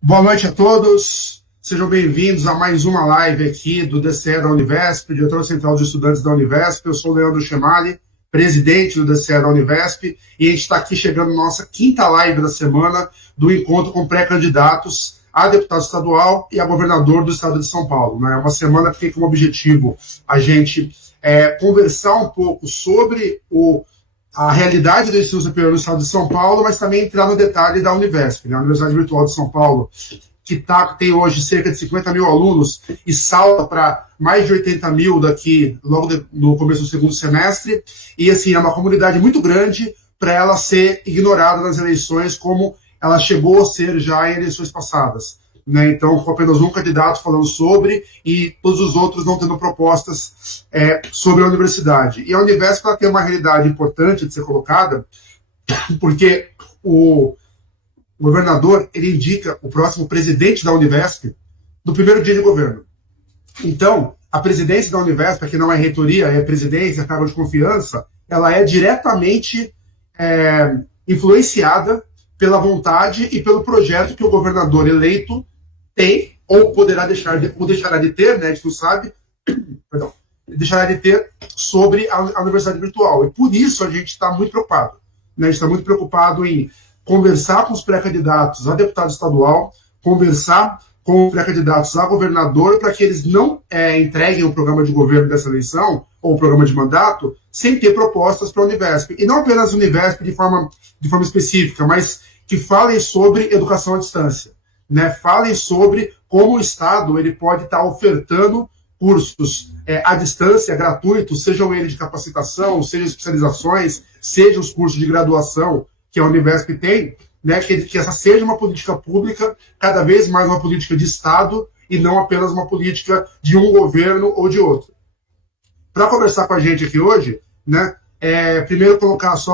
Boa noite a todos, sejam bem-vindos a mais uma live aqui do DCE da Univesp, diretor central de estudantes da Univesp. Eu sou o Leandro Chemali, presidente do DCE da Univesp, e a gente está aqui chegando na nossa quinta live da semana do encontro com pré-candidatos a deputado estadual e a governador do estado de São Paulo. É uma semana que tem como objetivo a gente conversar um pouco sobre a realidade do ensino superior no estado de São Paulo, mas também entrar no detalhe da Univesp, a Universidade Virtual de São Paulo, que tem hoje cerca de 50 mil alunos e salta para mais de 80 mil daqui, logo no começo do segundo semestre, e assim, é uma comunidade muito grande para ela ser ignorada nas eleições, como ela chegou a ser já em eleições passadas. Então, com apenas um candidato falando sobre e todos os outros não tendo propostas sobre a universidade. E a Univesp ela tem uma realidade importante de ser colocada, porque o governador ele indica o próximo presidente da Univesp no primeiro dia de governo. Então, a presidência da Univesp, que não é reitoria, é presidência, cargo de confiança, ela é diretamente influenciada pela vontade e pelo projeto que o governador eleito tem, ou poderá deixará de ter, a gente não sabe, deixará de ter sobre a universidade virtual. E por isso a gente está muito preocupado. A gente está muito preocupado em conversar com os pré-candidatos a deputado estadual, conversar com os pré-candidatos a governador, para que eles não entreguem o programa de governo dessa eleição, ou o programa de mandato, sem ter propostas para a Univesp. E não apenas a Univesp de forma específica, mas que falem sobre educação à distância. Falem sobre como o Estado ele pode estar ofertando cursos à distância, gratuitos, sejam eles de capacitação, sejam especializações, sejam os cursos de graduação que a Univesp tem, que essa seja uma política pública, cada vez mais uma política de Estado e não apenas uma política de um governo ou de outro. Para conversar com a gente aqui hoje, primeiro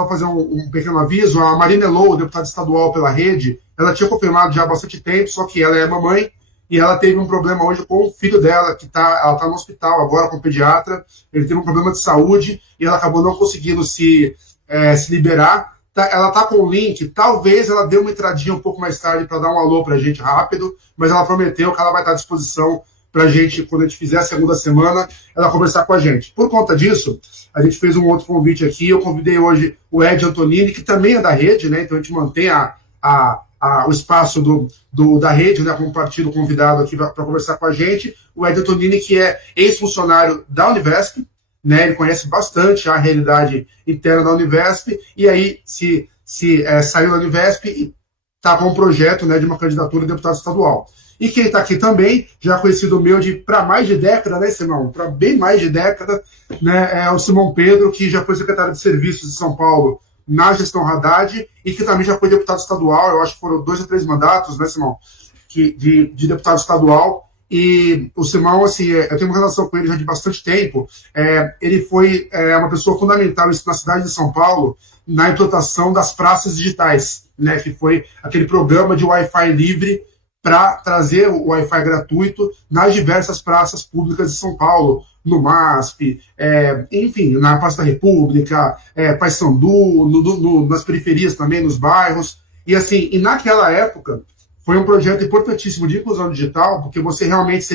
fazer um pequeno aviso, a Marina Elou, deputada estadual pela Rede, ela tinha confirmado já há bastante tempo, só que ela é mamãe e ela teve um problema hoje com o filho dela, ela está no hospital agora com o pediatra, ele teve um problema de saúde e ela acabou não conseguindo se liberar. Ela está com o link, talvez ela dê uma entradinha um pouco mais tarde para dar um alô para a gente rápido, mas ela prometeu que ela vai estar à disposição para a gente, quando a gente fizer a segunda semana, ela conversar com a gente. Por conta disso, a gente fez um outro convite aqui, eu convidei hoje o Ed Antonini, que também é da Rede, então a gente mantém o espaço da Rede, como partido convidado aqui para conversar com a gente. O Ed Antonini, que é ex-funcionário da Univesp, ele conhece bastante a realidade interna da Univesp, e aí saiu da Univesp e está com um projeto de uma candidatura a deputado estadual. E quem está aqui também, já conhecido meu para mais de década, Simão? Para bem mais de década, é o Simão Pedro, que já foi secretário de Serviços de São Paulo na gestão Haddad e que também já foi deputado estadual, eu acho que foram 2 ou 3 mandatos, Simão? De deputado estadual. E o Simão, eu tenho uma relação com ele já de bastante tempo. Ele foi uma pessoa fundamental na cidade de São Paulo na implantação das praças digitais, que foi aquele programa de Wi-Fi livre para trazer o Wi-Fi gratuito nas diversas praças públicas de São Paulo, no MASP, enfim, na Praça da República, Paissandu, nas periferias também, nos bairros. E naquela época, foi um projeto importantíssimo de inclusão digital, porque você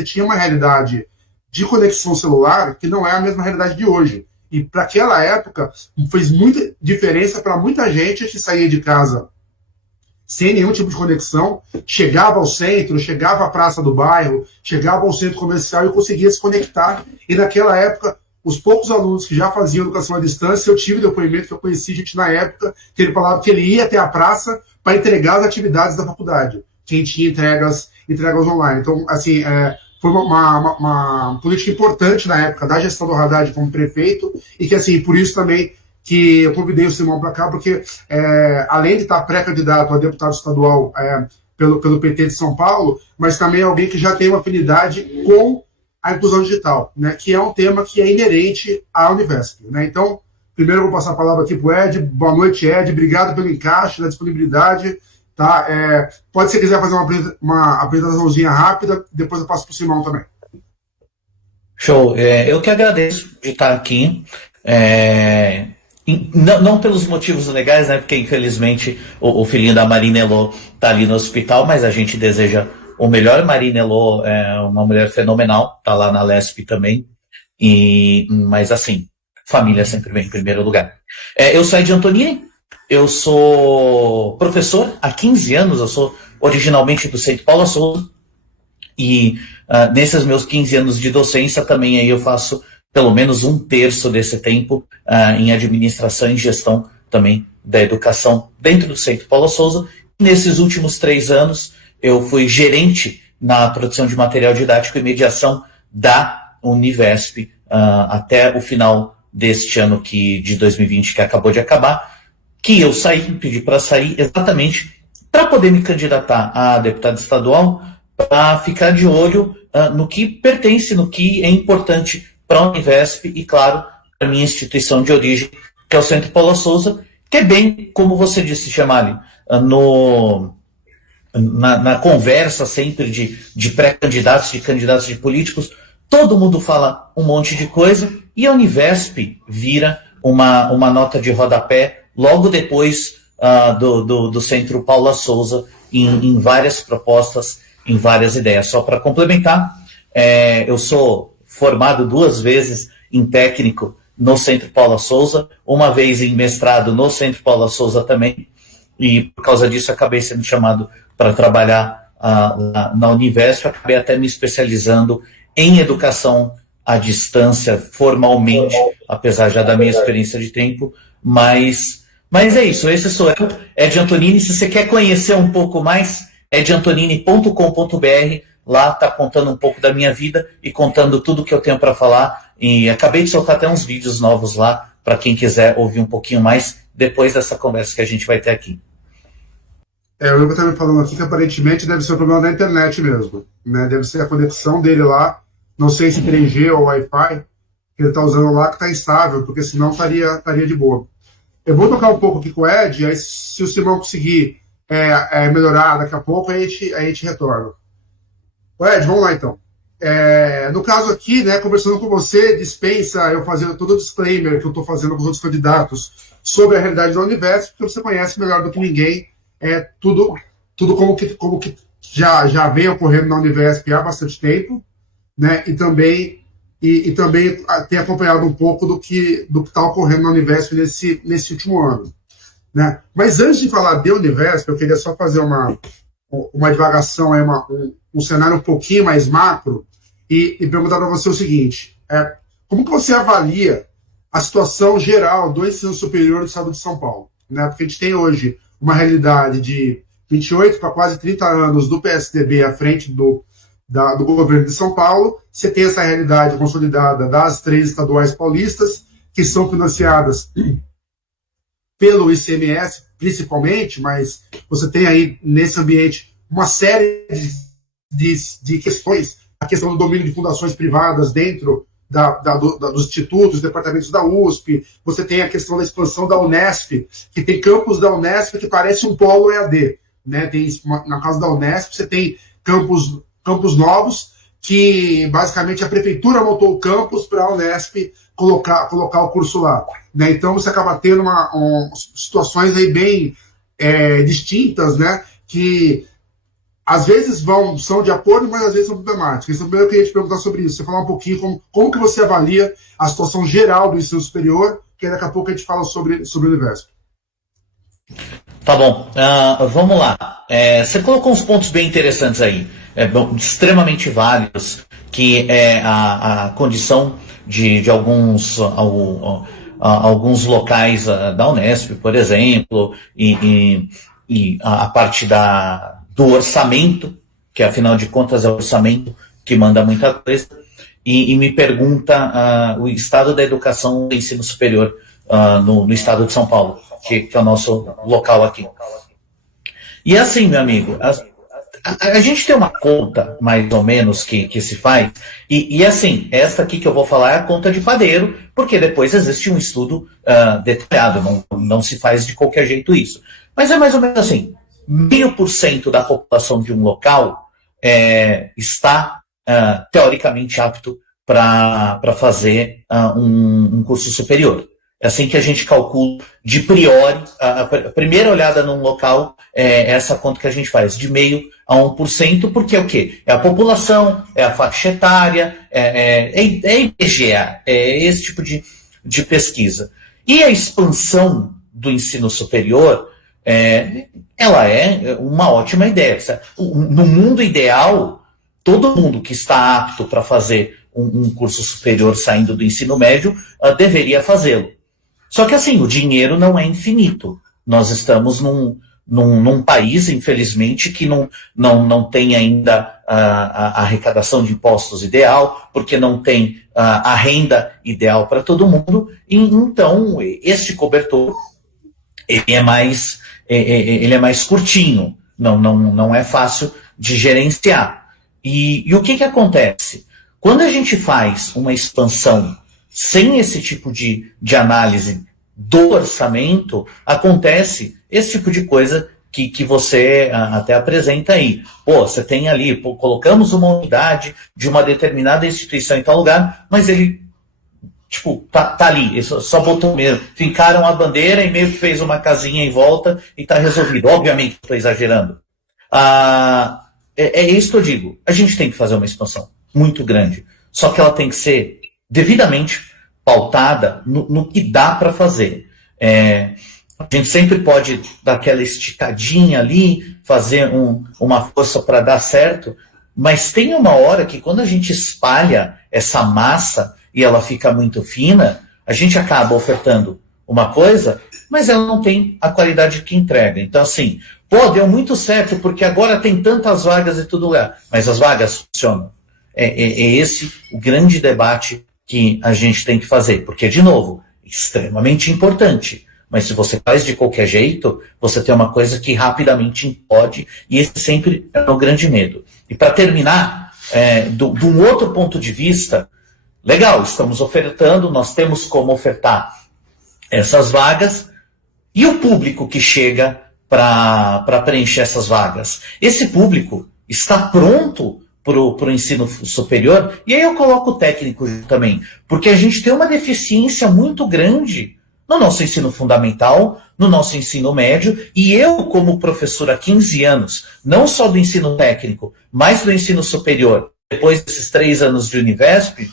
tinha uma realidade de conexão celular que não é a mesma realidade de hoje. E para aquela época, fez muita diferença para muita gente que saía de casa sem nenhum tipo de conexão, chegava ao centro, chegava à praça do bairro, chegava ao centro comercial e conseguia se conectar. E naquela época, os poucos alunos que já faziam educação à distância, eu tive depoimento que eu conheci gente na época, que ele falava que ele ia até a praça para entregar as atividades da faculdade. Quem tinha entregas online. Então, foi uma política importante na época da gestão do Haddad como prefeito, e que, por isso também, que eu convidei o Simão para cá, porque além de estar pré-candidato a deputado estadual pelo PT de São Paulo, mas também é alguém que já tem uma afinidade com a inclusão digital, que é um tema que é inerente à Univesp. Então, primeiro eu vou passar a palavra aqui para o Ed. Boa noite, Ed. Obrigado pelo encaixe, da disponibilidade. Pode, se quiser, fazer uma apresentaçãozinha rápida, depois eu passo para o Simão também. Show. Eu que agradeço de estar aqui. Não pelos motivos legais, né? Porque infelizmente o filhinho da Marina Elo tá ali no hospital, mas a gente deseja o melhor. Marina Elo é uma mulher fenomenal, tá lá na Lesp também. Mas assim, família sempre vem em primeiro lugar. Eu sou Ed Antonini, eu sou professor há 15 anos, eu sou originalmente do Centro Paula Souza, e nesses meus 15 anos de docência também aí eu faço pelo menos um terço desse tempo em administração e gestão também da educação dentro do Centro Paula Souza. Nesses últimos 3 anos eu fui gerente na produção de material didático e mediação da Univesp até o final deste ano de 2020, que acabou de acabar, que eu pedi para sair exatamente para poder me candidatar a deputado estadual, para ficar de olho no que pertence, no que é importante para a Univesp e, claro, para a minha instituição de origem, que é o Centro Paula Souza, que é bem, como você disse, Jamali, na conversa sempre de pré-candidatos, de candidatos de políticos, todo mundo fala um monte de coisa e a Univesp vira uma nota de rodapé logo depois do Centro Paula Souza em várias propostas, em várias ideias. Só para complementar, eu sou formado 2 vezes em técnico no Centro Paula Souza, uma vez em mestrado no Centro Paula Souza também, e por causa disso acabei sendo chamado para trabalhar na Univesp, acabei até me especializando em educação à distância formalmente, apesar já da minha experiência de tempo, mas é isso, esse sou eu, Ed Antonini. Se você quer conhecer um pouco mais, edantonini.com.br, lá está contando um pouco da minha vida e contando tudo que eu tenho para falar, e acabei de soltar até uns vídeos novos lá, para quem quiser ouvir um pouquinho mais, depois dessa conversa que a gente vai ter aqui. O Igor está me falando aqui que aparentemente deve ser o problema da internet mesmo, né? Deve ser a conexão dele lá, não sei se 3G ou Wi-Fi, que ele está usando lá, que está instável, porque senão estaria de boa. Eu vou tocar um pouco aqui com o Ed, aí se o Simão conseguir melhorar daqui a pouco, aí a gente retorna. Ed, vamos lá então. No caso aqui, né, conversando com você, dispensa eu fazendo todo o disclaimer que eu estou fazendo com os outros candidatos sobre a realidade da Univesp, porque você conhece melhor do que ninguém tudo como que já vem ocorrendo na Univesp há bastante tempo, né, e também tem acompanhado um pouco do que está ocorrendo na Univesp nesse último ano, né? Mas antes de falar de Univesp, eu queria só fazer uma divagação, um cenário um pouquinho mais macro e perguntar para você o seguinte: como que você avalia a situação geral do ensino superior do estado de São Paulo, né? Porque a gente tem hoje uma realidade de 28 para quase 30 anos do PSDB à frente do governo de São Paulo. Você tem essa realidade consolidada das 3 estaduais paulistas, que são financiadas pelo ICMS, principalmente, mas você tem aí, nesse ambiente, uma série de questões, a questão do domínio de fundações privadas dentro dos institutos, departamentos da USP, você tem a questão da expansão da Unesp, que tem campus da Unesp que parece um polo EAD, né? Na casa da Unesp, você tem campus novos, que basicamente a prefeitura montou o campus para a Unesp colocar o curso lá, né? Então você acaba tendo situações aí bem distintas, né? Que às vezes são de acordo, mas às vezes são problemáticas. Então, primeiro eu queria te perguntar sobre isso, você falar um pouquinho como que você avalia a situação geral do ensino superior, que daqui a pouco a gente fala sobre o Univesp. Tá bom, vamos lá. Você colocou uns pontos bem interessantes aí, extremamente válidos, que é a condição de alguns locais da Unesp, por exemplo, e a parte do orçamento, que afinal de contas é o orçamento que manda muita coisa, e me pergunta o estado da educação do ensino superior no estado de São Paulo, que é o nosso local aqui. E assim, meu amigo, a gente tem uma conta, mais ou menos, que se faz, e assim, essa aqui que eu vou falar é a conta de padeiro, porque depois existe um estudo detalhado, não se faz de qualquer jeito isso. Mas é mais ou menos assim, 0,5% da população de um local está teoricamente apto para fazer um curso superior. É assim que a gente calcula de priori, a primeira olhada num local é essa conta que a gente faz, de meio a 1%, porque é o quê? É a população, é a faixa etária, é IBGE, é esse tipo de pesquisa. E a expansão do ensino superior, ela é uma ótima ideia. No mundo ideal, todo mundo que está apto para fazer um curso superior saindo do ensino médio deveria fazê-lo. Só que assim, o dinheiro não é infinito. Nós estamos num país, infelizmente, que não tem ainda a arrecadação de impostos ideal, porque não tem a renda ideal para todo mundo. E, então, este cobertor ele é mais curtinho, não é fácil de gerenciar. E o que acontece? Quando a gente faz uma expansão sem esse tipo de análise do orçamento, acontece esse tipo de coisa que você até apresenta aí. Você tem ali, colocamos uma unidade de uma determinada instituição em tal lugar, mas ele, tá ali, ele só botou mesmo. Fincaram a bandeira e meio que fez uma casinha em volta e está resolvido. Obviamente, estou exagerando. É isso que eu digo. A gente tem que fazer uma expansão muito grande. Só que ela tem que ser devidamente pautada no que dá para fazer. A gente sempre pode dar aquela esticadinha ali, fazer uma força para dar certo, mas tem uma hora que quando a gente espalha essa massa e ela fica muito fina, a gente acaba ofertando uma coisa, mas ela não tem a qualidade que entrega. Então, assim, deu muito certo, porque agora tem tantas vagas e tudo lá, mas as vagas funcionam. É esse o grande debate que a gente tem que fazer, porque, de novo, extremamente importante, mas se você faz de qualquer jeito, você tem uma coisa que rapidamente implode, e esse sempre é o grande medo. E para terminar, de um outro ponto de vista, legal, estamos ofertando, nós temos como ofertar essas vagas, e o público que chega para preencher essas vagas? Esse público está pronto para o ensino superior? E aí eu coloco o técnico também, porque a gente tem uma deficiência muito grande no nosso ensino fundamental, no nosso ensino médio, e eu, como professor há 15 anos, não só do ensino técnico, mas do ensino superior, depois desses 3 anos de Univesp,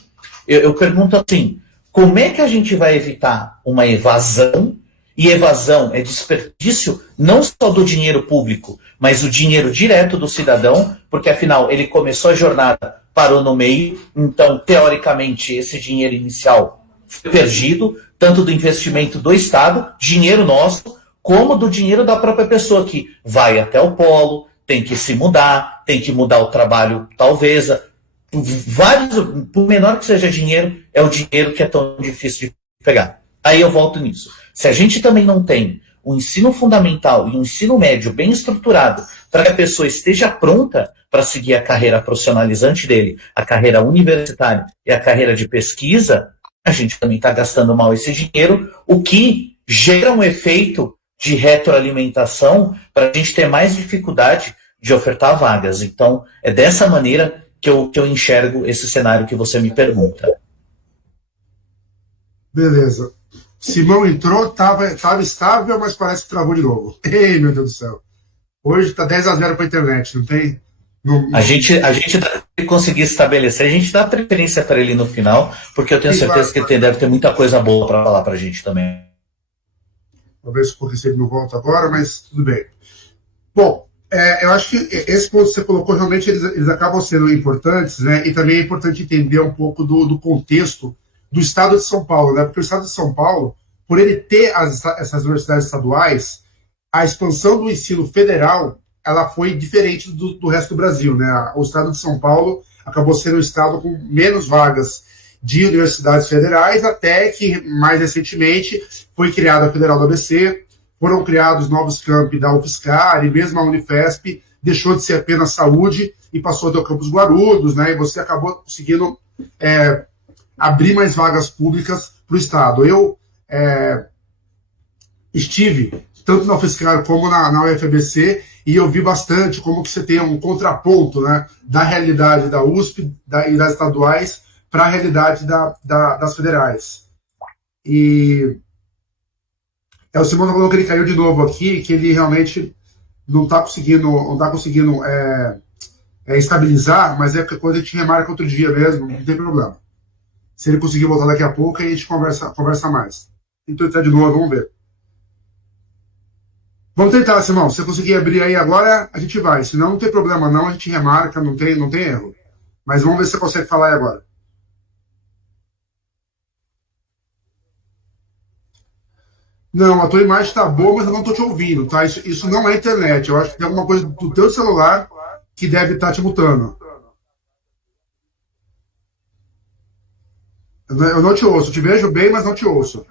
eu pergunto assim, como é que a gente vai evitar uma evasão? E evasão é desperdício não só do dinheiro público, mas o dinheiro direto do cidadão, porque afinal ele começou a jornada, parou no meio, então teoricamente esse dinheiro inicial foi perdido, tanto do investimento do Estado, dinheiro nosso, como do dinheiro da própria pessoa que vai até o polo, tem que se mudar, tem que mudar o trabalho talvez, por menor que seja dinheiro, é o dinheiro que é tão difícil de pegar. Aí eu volto nisso. Se a gente também não tem um ensino fundamental e um ensino médio bem estruturado para que a pessoa esteja pronta para seguir a carreira profissionalizante dele, a carreira universitária e a carreira de pesquisa, a gente também está gastando mal esse dinheiro, o que gera um efeito de retroalimentação para a gente ter mais dificuldade de ofertar vagas. Então, é dessa maneira que eu enxergo esse cenário que você me pergunta. Beleza. Simão entrou, estava estável, mas parece que travou de novo. Ei, meu Deus do céu. Hoje está 10-0 para a internet, não tem? A gente conseguir estabelecer, a gente dá preferência para ele no final, porque eu tenho certeza que ele deve ter muita coisa boa para falar para a gente também. Talvez o ele não volta agora, mas tudo bem. Bom, eu acho que esse ponto que você colocou, realmente eles acabam sendo importantes, né? E também é importante entender um pouco do contexto do Estado de São Paulo, né? Porque o Estado de São Paulo, por ele ter essas universidades estaduais, a expansão do ensino federal ela foi diferente do resto do Brasil, né? O Estado de São Paulo acabou sendo um estado com menos vagas de universidades federais, até que, mais recentemente, foi criada a Federal do ABC, foram criados novos campi da UFSCar, e mesmo a Unifesp deixou de ser apenas saúde e passou a ter o campus Guarulhos, né? E você acabou conseguindo abrir mais vagas públicas para o Estado. Eu estive tanto na UFSCar como na UFABC, e eu vi bastante como que você tem um contraponto, né, da realidade da USP e das estaduais para a realidade das federais. E O Simão falou que ele caiu de novo aqui, que ele realmente não está conseguindo estabilizar, mas é porque coisa a gente remarca outro dia mesmo, não tem problema. Se ele conseguir voltar daqui a pouco, aí a gente conversa mais. Então entrar de novo, vamos ver. Vamos tentar, Simão. Se você conseguir abrir aí agora, a gente vai. Senão não tem problema não, a gente remarca, não tem erro. Mas vamos ver se você consegue falar aí agora. Não, a tua imagem tá boa, mas eu não tô te ouvindo, tá? Isso não é internet. Eu acho que tem alguma coisa do teu celular que deve estar te mutando. Eu não te ouço. Eu te vejo bem, mas não te ouço.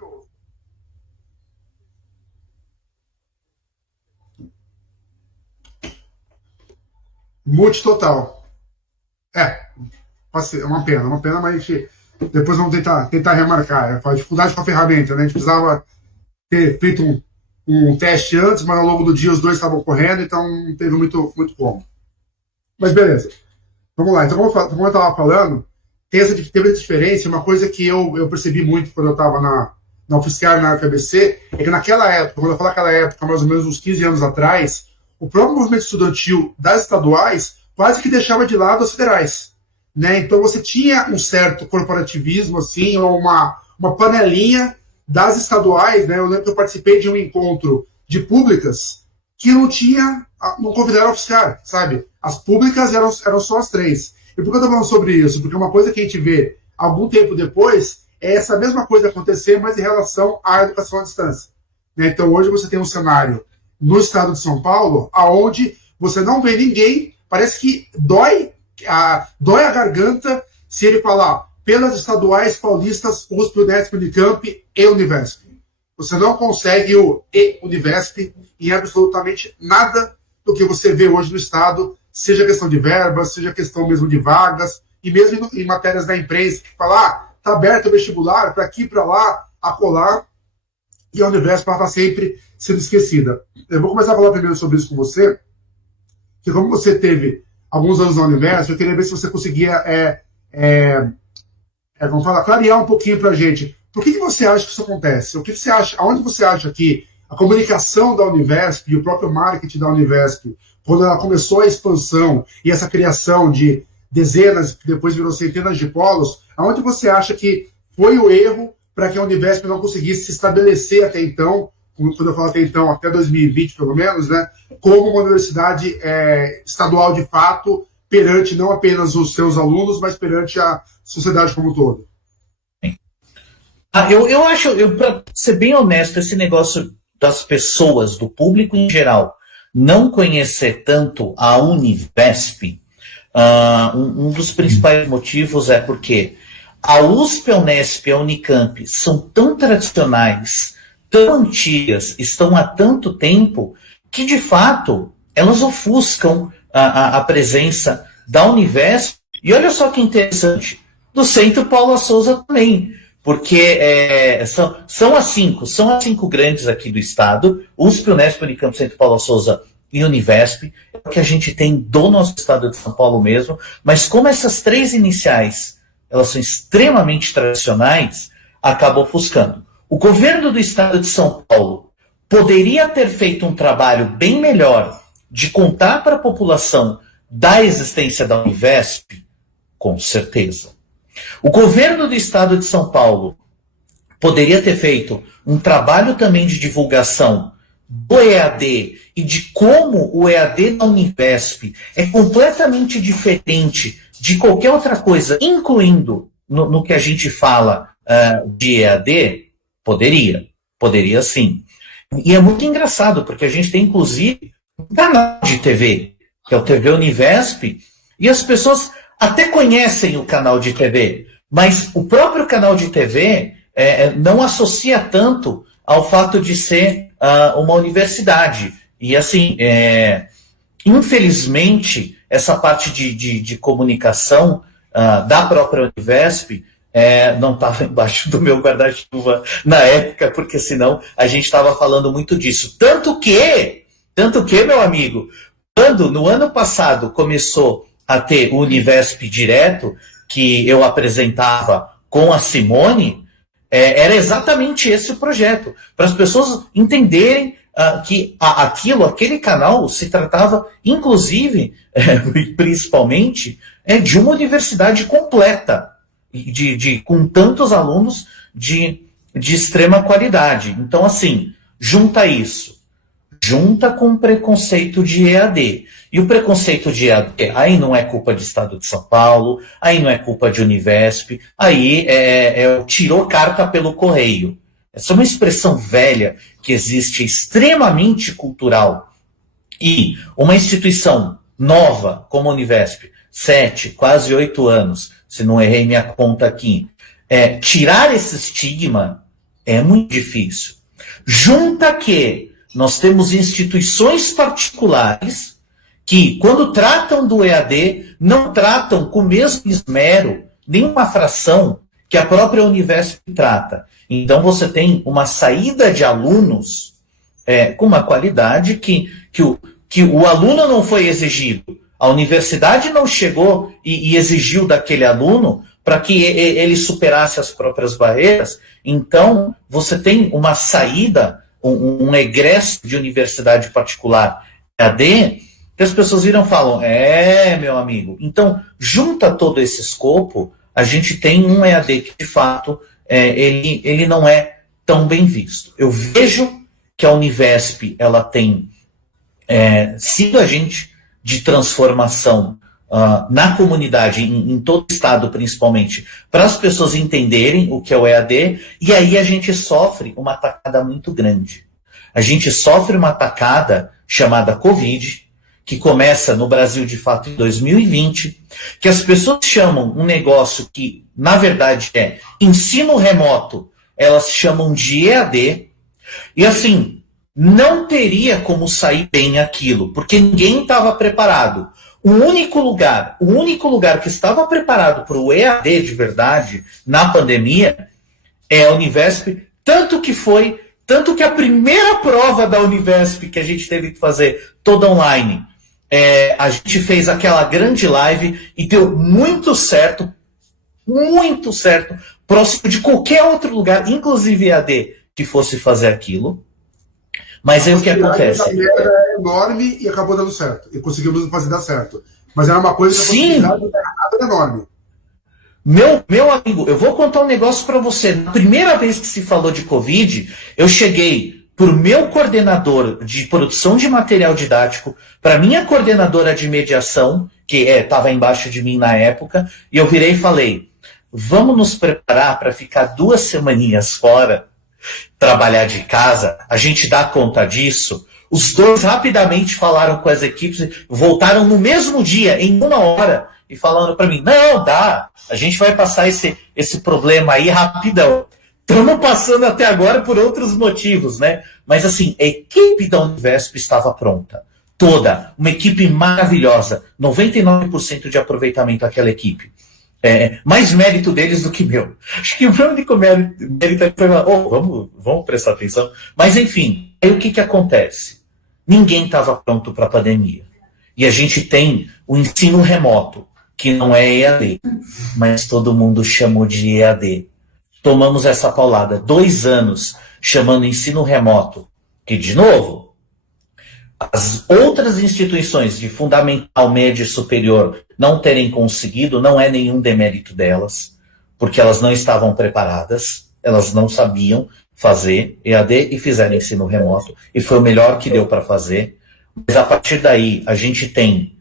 Mute total. É, é uma pena, mas a gente, depois vamos tentar remarcar. A dificuldade com a ferramenta, né? A gente precisava ter feito um teste antes, mas ao longo do dia os dois estavam correndo, então não teve muito como. Mas beleza. Vamos lá. Então, como eu estava falando, teve essa diferença. Uma coisa que eu percebi muito quando eu estava na UFSCar, na FABC, é que naquela época, quando eu falo aquela época, mais ou menos uns 15 anos atrás, o próprio movimento estudantil das estaduais quase que deixava de lado as federais. Né? Então você tinha um certo corporativismo, assim, ou uma panelinha das estaduais. Né? Eu lembro que eu participei de um encontro de públicas que não convidaram a UFSCar, sabe? As públicas eram só as três. E por que eu estou falando sobre isso? Porque uma coisa que a gente vê algum tempo depois é essa mesma coisa acontecer, mas em relação à educação à distância. Né? Então hoje você tem um cenário no estado de São Paulo, aonde você não vê ninguém, parece que dói a garganta se ele falar pelas estaduais paulistas, USP, Unesp, Unicamp e Univesp. Você não consegue o Univesp em absolutamente nada do que você vê hoje no estado, seja questão de verbas, seja questão mesmo de vagas, e mesmo em matérias da imprensa, que fala, está aberto o vestibular, para aqui, para lá, acolá, e a Univesp está sempre sendo esquecida. Eu vou começar a falar primeiro sobre isso com você, que como você teve alguns anos na Univesp, eu queria ver se você conseguia clarear um pouquinho para a gente. Por que você acha que isso acontece? O que você acha? Aonde você acha que a comunicação da Univesp e o próprio marketing da Univesp, quando ela começou a expansão e essa criação de dezenas, que depois virou centenas de polos, aonde você acha que foi o erro para que a Univesp não conseguisse se estabelecer até então, quando eu falo até então, até 2020 pelo menos, né, como uma universidade estadual de fato, perante não apenas os seus alunos, mas perante a sociedade como um todo? Eu acho, para ser bem honesto, esse negócio das pessoas, do público em geral, não conhecer tanto a Univesp, um dos principais motivos é porque a USP, a Unesp e a Unicamp são tão tradicionais, tão antigas, estão há tanto tempo, que de fato elas ofuscam a presença da Univesp. E olha só que interessante, do Centro Paula Souza também, porque são as cinco grandes aqui do estado, USP, Unesp, Unicamp, Centro Paula Souza e Univesp, é o que a gente tem do nosso estado de São Paulo mesmo, mas como essas três iniciais, elas são extremamente tradicionais, acaba ofuscando. O governo do estado de São Paulo poderia ter feito um trabalho bem melhor de contar para a população da existência da Univesp, com certeza. O governo do estado de São Paulo poderia ter feito um trabalho também de divulgação do EAD e de como o EAD da Univesp é completamente diferente de qualquer outra coisa, incluindo no que a gente fala de EAD, poderia sim. E é muito engraçado, porque a gente tem inclusive um canal de TV, que é o TV Univesp, e as pessoas até conhecem o canal de TV, mas o próprio canal de TV não associa tanto ao fato de ser uma universidade. E assim, infelizmente, essa parte de comunicação da própria Univesp não estava embaixo do meu guarda-chuva na época, porque senão a gente estava falando muito disso. Tanto que, meu amigo, quando no ano passado começou a ter o Univesp Direto, que eu apresentava com a Simone, Era exatamente esse o projeto, para as pessoas entenderem que aquele canal se tratava, inclusive, principalmente, de uma universidade completa, com tantos alunos de extrema qualidade. Então, assim, junta isso, junta com o preconceito de EAD. E o preconceito de EAD, aí não é culpa do Estado de São Paulo, aí não é culpa de Univesp, aí tirou carta pelo correio. Essa é uma expressão velha que existe, extremamente cultural. E uma instituição nova, como a Univesp, 7, quase 8 anos, se não errei minha conta aqui, tirar esse estigma é muito difícil. Junta que nós temos instituições particulares que, quando tratam do EAD, não tratam com o mesmo esmero, nenhuma fração que a própria Univesp trata. Então você tem uma saída de alunos com uma qualidade que o aluno não foi exigido. A universidade não chegou e exigiu daquele aluno para que ele superasse as próprias barreiras. Então você tem uma saída, um egresso de universidade particular EAD, que as pessoas viram e falam, meu amigo. Então, junta todo esse escopo, a gente tem um EAD que, de fato, ele não é tão bem visto. Eu vejo que a Univesp ela tem sido agente de transformação na comunidade, em todo o estado principalmente, para as pessoas entenderem o que é o EAD, e aí a gente sofre uma atacada muito grande. A gente sofre uma atacada chamada Covid, que começa no Brasil de fato em 2020, que as pessoas chamam um negócio que, na verdade, é ensino remoto, elas chamam de EAD, e assim, não teria como sair bem aquilo, porque ninguém estava preparado. O único lugar que estava preparado para o EAD de verdade, na pandemia, é a Univesp, tanto que a primeira prova da Univesp que a gente teve que fazer toda online, a gente fez aquela grande live e deu muito certo, próximo de qualquer outro lugar, inclusive EAD, que fosse fazer aquilo. Mas aí o que acontece? A era enorme e acabou dando certo. E conseguimos fazer dar certo. Mas era uma coisa que a possibilidade era enorme. Meu amigo, eu vou contar um negócio para você. Na primeira vez que se falou de Covid, eu cheguei para o meu coordenador de produção de material didático, para minha coordenadora de mediação, que estava embaixo de mim na época, e eu virei e falei, vamos nos preparar para ficar 2 semaninhas fora, trabalhar de casa, a gente dá conta disso. Os dois rapidamente falaram com as equipes, voltaram no mesmo dia, em 1 hora, e falando para mim, não, dá, a gente vai passar esse problema aí rapidão. Estamos passando até agora por outros motivos, né? Mas assim, a equipe da Univesp estava pronta. Toda, uma equipe maravilhosa, 99% de aproveitamento aquela equipe. Mais mérito deles do que meu. Acho que o meu único mérito foi vamos prestar atenção. Mas enfim, aí o que acontece? Ninguém estava pronto para a pandemia. E a gente tem o ensino remoto, que não é EAD, mas todo mundo chamou de EAD. Tomamos essa paulada, 2 anos chamando ensino remoto, que, de novo, as outras instituições de fundamental, médio e superior não terem conseguido, não é nenhum demérito delas, porque elas não estavam preparadas, elas não sabiam fazer EAD e fizeram ensino remoto, e foi o melhor que deu para fazer. Mas a partir daí, a gente tem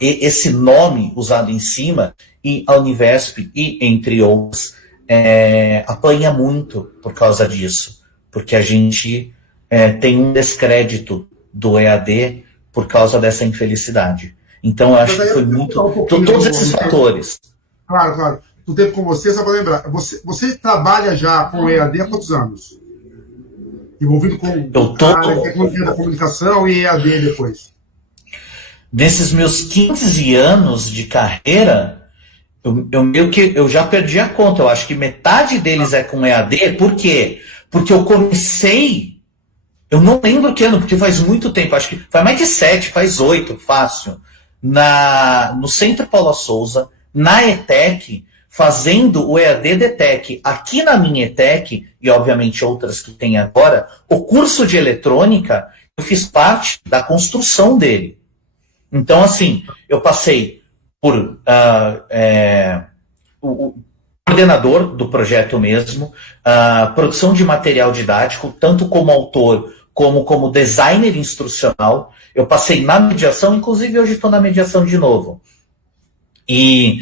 esse nome usado em cima, e a Univesp, e entre outros, apanha muito por causa disso, porque a gente tem um descrédito do EAD por causa dessa infelicidade. Então, eu acho que foi muito... todos esses fatores. Claro. Do tempo com você, só para lembrar, você trabalha já com EAD há quantos anos? Envolvido com tecnologia da comunicação e EAD depois? Nesses meus 15 anos de carreira, eu já perdi a conta. Eu acho que metade deles é com EAD. Por quê? Porque eu comecei... Eu não lembro que ano, porque faz muito tempo. Acho que faz mais de 7, faz 8, fácil. No Centro Paula Souza, na ETEC, fazendo o EAD DTEC. Aqui na minha ETEC, e obviamente outras que tem agora, o curso de eletrônica, eu fiz parte da construção dele. Então, assim, eu passei por o coordenador do projeto mesmo, produção de material didático, tanto como autor como designer instrucional. Eu passei na mediação, inclusive hoje estou na mediação de novo. E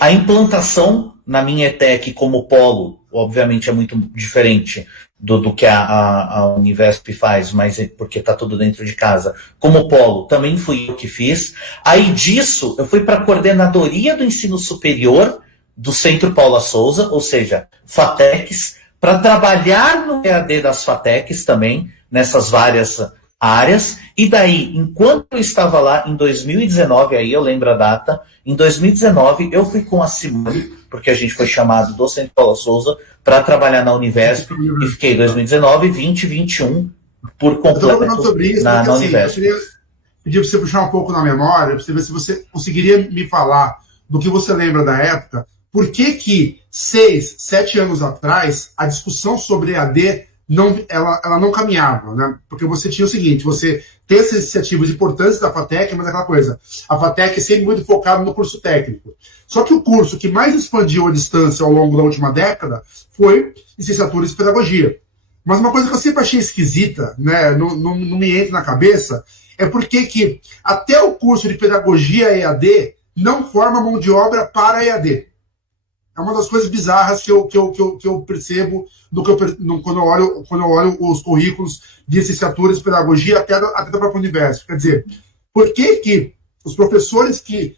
a implantação na minha ETEC como polo, obviamente é muito diferente do que a Univesp faz, mas porque está tudo dentro de casa. Como polo, também fui eu que fiz. Aí disso, eu fui para a coordenadoria do ensino superior do Centro Paula Souza, ou seja, FATECs, para trabalhar no EAD das FATECs também, nessas várias áreas. E daí, enquanto eu estava lá, em 2019, aí eu lembro a data, em 2019 eu fui com a Simone, porque a gente foi chamado do Centro Paula Souza para trabalhar na Univesp, e fiquei 2019, 20, 21 por completo sobre isso, na assim, Univesp. Eu queria pedir para você puxar um pouco na memória, para você ver se você conseguiria me falar do que você lembra da época. Por que 6, 7 anos atrás a discussão sobre EAD ela não caminhava, né? Porque você tinha o seguinte, você tem essas iniciativas importantes da FATEC, mas aquela coisa, a FATEC é sempre muito focada no curso técnico. Só que o curso que mais expandiu a distância ao longo da última década foi licenciatura em pedagogia. Mas uma coisa que eu sempre achei esquisita, né, não me entra na cabeça, é porque que até o curso de pedagogia EAD não forma mão de obra para EAD. É uma das coisas bizarras que eu percebo quando eu olho os currículos de licenciatura de pedagogia até da própria Univesp. Quer dizer, por que os professores que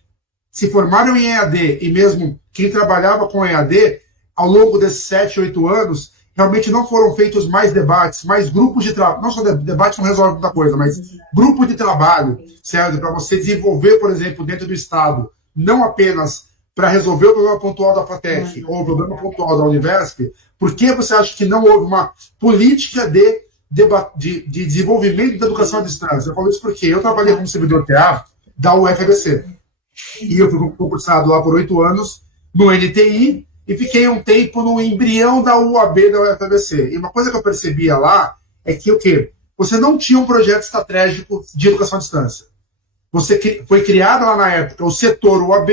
se formaram em EAD e mesmo quem trabalhava com EAD, ao longo desses 7, 8 anos, realmente não foram feitos mais debates, mais grupos de trabalho. Não só debate não resolve muita coisa, mas grupo de trabalho, certo? Para você desenvolver, por exemplo, dentro do Estado, não apenas para resolver o problema pontual da FATEC ou o problema pontual da Univesp, por que você acha que não houve uma política de desenvolvimento da educação à distância? Eu falo isso porque eu trabalhei como servidor TA da UFABC. E eu fui concursado lá por 8 anos no NTI e fiquei um tempo no embrião da UAB da UFABC. E uma coisa que eu percebia lá é que o quê? Você não tinha um projeto estratégico de educação à distância. Foi criado lá na época o setor UAB,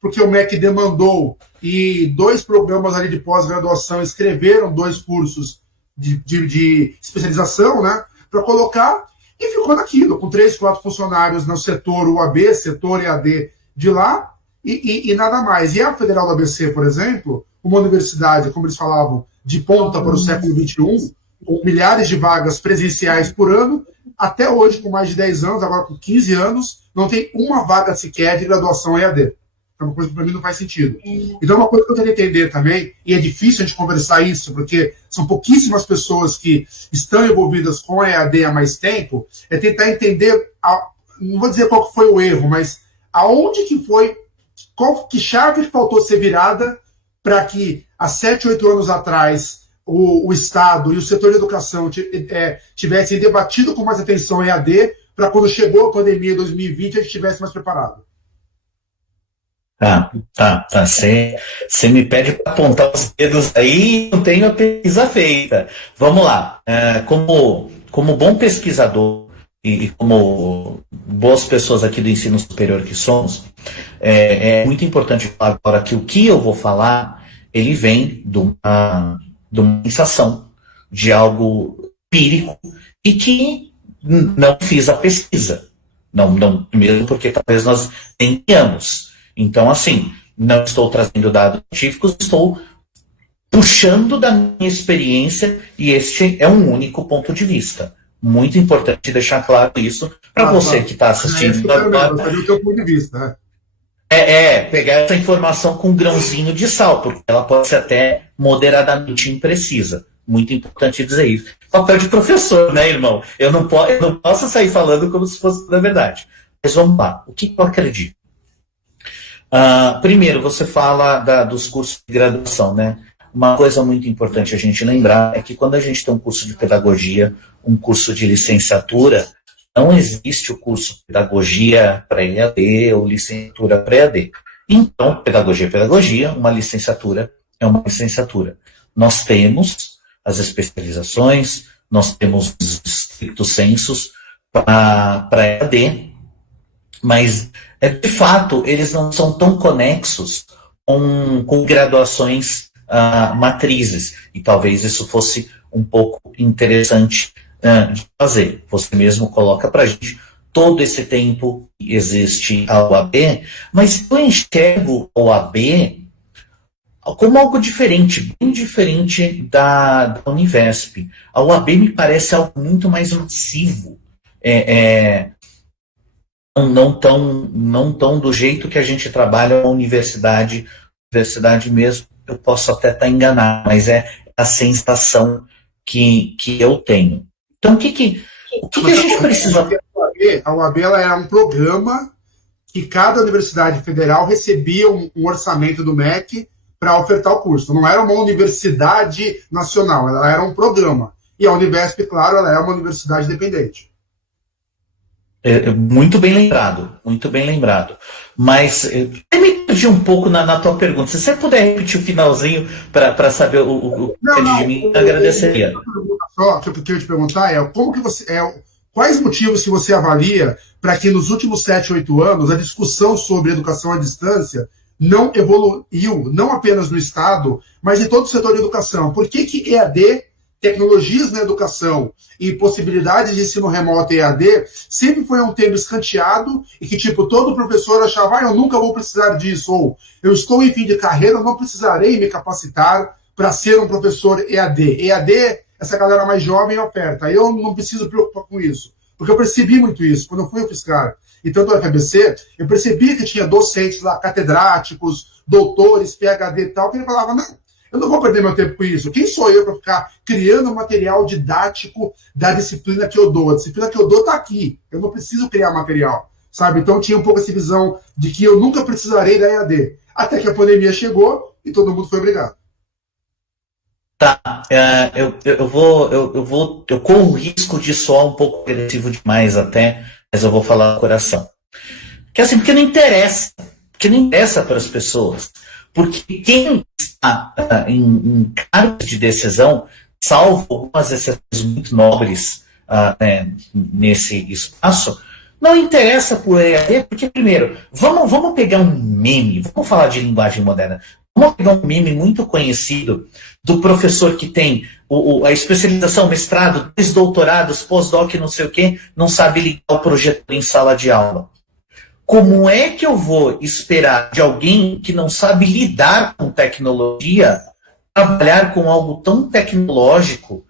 porque o MEC demandou, e 2 programas ali de pós-graduação escreveram 2 cursos de especialização, né, para colocar, e ficou naquilo, com 3, 4 funcionários no setor UAB, setor EAD de lá, e nada mais. E a Federal do ABC, por exemplo, uma universidade, como eles falavam, de ponta para o século XXI, com milhares de vagas presenciais por ano, até hoje, com mais de 10 anos, agora com 15 anos, não tem uma vaga sequer de graduação EAD. É uma coisa que para mim não faz sentido. Então, uma coisa que eu queria entender também, e é difícil a gente conversar isso, porque são pouquíssimas pessoas que estão envolvidas com a EAD há mais tempo, é tentar entender, não vou dizer qual foi o erro, mas aonde que foi, que chave que faltou ser virada para que há 7, 8 anos atrás o Estado e o setor de educação tivessem debatido com mais atenção a EAD, para quando chegou a pandemia em 2020 a gente estivesse mais preparado. Tá. Você me pede para apontar os dedos aí, não tenho a pesquisa feita. Vamos lá. Como bom pesquisador e como boas pessoas aqui do ensino superior que somos, é muito importante falar agora que o que eu vou falar, ele vem de uma sensação, de algo empírico, e que não fiz a pesquisa. Não mesmo porque talvez nós nem tenhamos. Então, assim, não estou trazendo dados científicos, estou puxando da minha experiência, e este é um único ponto de vista. Muito importante deixar claro isso para você que está assistindo agora. O teu ponto de vista, né? Pegar essa informação com um grãozinho de sal, porque ela pode ser até moderadamente imprecisa. Muito importante dizer isso. Papel de professor, né, irmão? Eu não posso sair falando como se fosse da verdade. Mas vamos lá. O que eu acredito? Primeiro, você fala dos cursos de graduação, né? Uma coisa muito importante a gente lembrar é que quando a gente tem um curso de pedagogia, um curso de licenciatura, não existe o curso de pedagogia para EAD ou licenciatura para EAD. Então, pedagogia é pedagogia, uma licenciatura é uma licenciatura. Nós temos as especializações, nós temos os strictos sensus para EAD, mas, de fato, eles não são tão conexos com graduações matrizes, e talvez isso fosse um pouco interessante de fazer. Você mesmo coloca para a gente todo esse tempo que existe a OAB, mas eu enxergo a OAB como algo diferente, bem diferente da Univesp. A OAB me parece algo muito mais massivo, não tão do jeito que a gente trabalha na universidade mesmo. Eu posso até estar enganado, mas é a sensação que eu tenho. Então, o que a gente precisa... A OAB ela era um programa que cada universidade federal recebia um orçamento do MEC para ofertar o curso. Não era uma universidade nacional, ela era um programa. E a Univesp, claro, ela é uma universidade independente. Muito bem lembrado, muito bem lembrado. Mas eu me perdi um pouco na tua pergunta. Se você puder repetir o finalzinho para saber o que é de mim, eu agradeceria. Só que eu queria te perguntar quais motivos que você avalia para que nos últimos 7, 8 anos a discussão sobre educação à distância não evoluiu, não apenas no Estado, mas em todo o setor de educação? Por que EAD, tecnologias na educação e possibilidades de ensino remoto e EAD sempre foi um tema escanteado e que, todo professor achava, eu nunca vou precisar disso, ou eu estou em fim de carreira, eu não precisarei me capacitar para ser um professor EAD. EAD, essa galera mais jovem oferta, eu não preciso preocupar com isso, porque eu percebi muito isso quando eu fui ao fiscal. Então, do FABC, eu percebi que tinha docentes lá, catedráticos, doutores, PhD e tal, que ele falava, não, eu não vou perder meu tempo com isso. Quem sou eu para ficar criando material didático da disciplina que eu dou? A disciplina que eu dou está aqui. Eu não preciso criar material, sabe? Então tinha um pouco essa visão de que eu nunca precisarei da EAD. Até que a pandemia chegou e todo mundo foi obrigado. Tá, eu corro o risco de soar um pouco agressivo demais até, mas eu vou falar do coração. Porque não interessa para as pessoas. Porque quem está em cargos de decisão, salvo algumas exceções muito nobres nesse espaço, não interessa por EAD, porque, primeiro, vamos pegar um meme, vamos falar de linguagem moderna, vamos pegar um meme muito conhecido do professor que tem a especialização, mestrado, 2 doutorados, pós-doc, não sei o quê, não sabe ligar o projetor em sala de aula. Como é que eu vou esperar de alguém que não sabe lidar com tecnologia trabalhar com algo tão tecnológico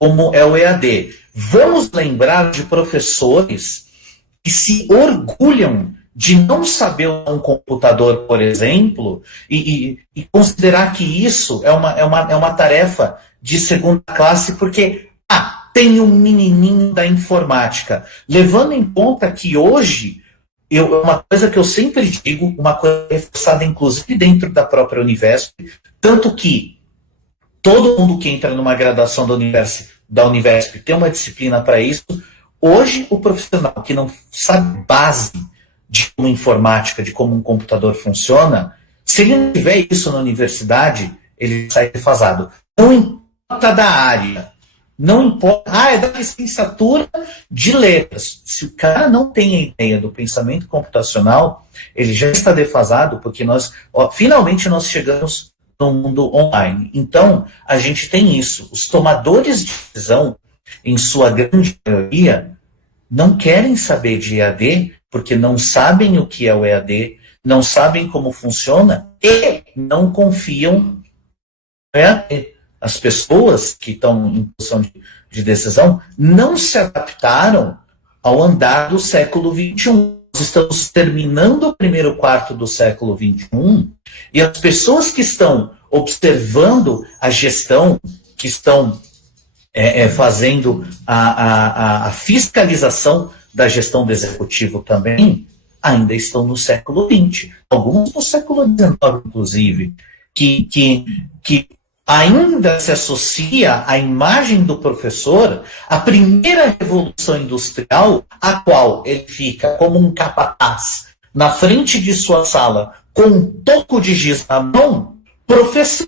como é o EAD? Vamos lembrar de professores que se orgulham de não saber um computador, por exemplo, e considerar que isso é uma tarefa de segunda classe, porque tem um menininho da informática. Levando em conta que hoje... uma coisa que eu sempre digo, uma coisa reforçada inclusive dentro da própria Univesp, tanto que todo mundo que entra numa graduação da Univesp tem uma disciplina para isso. Hoje, o profissional que não sabe base de como informática, de como um computador funciona, se ele não tiver isso na universidade, ele sai defasado. Não importa da área. Não importa, é da licenciatura de letras. Se o cara não tem a ideia do pensamento computacional, ele já está defasado, porque finalmente nós chegamos no mundo online. Então, a gente tem isso. Os tomadores de decisão, em sua grande maioria, não querem saber de EAD, porque não sabem o que é o EAD, não sabem como funciona e não confiam no EAD. As pessoas que estão em posição de decisão não se adaptaram ao andar do século XXI. Nós estamos terminando o primeiro quarto do século XXI e as pessoas que estão observando a gestão, que estão fazendo a fiscalização da gestão do executivo também, ainda estão no século XX. Alguns no século XIX, inclusive, que ainda se associa à imagem do professor à primeira revolução industrial, a qual ele fica como um capataz na frente de sua sala com um toco de giz na mão, professor.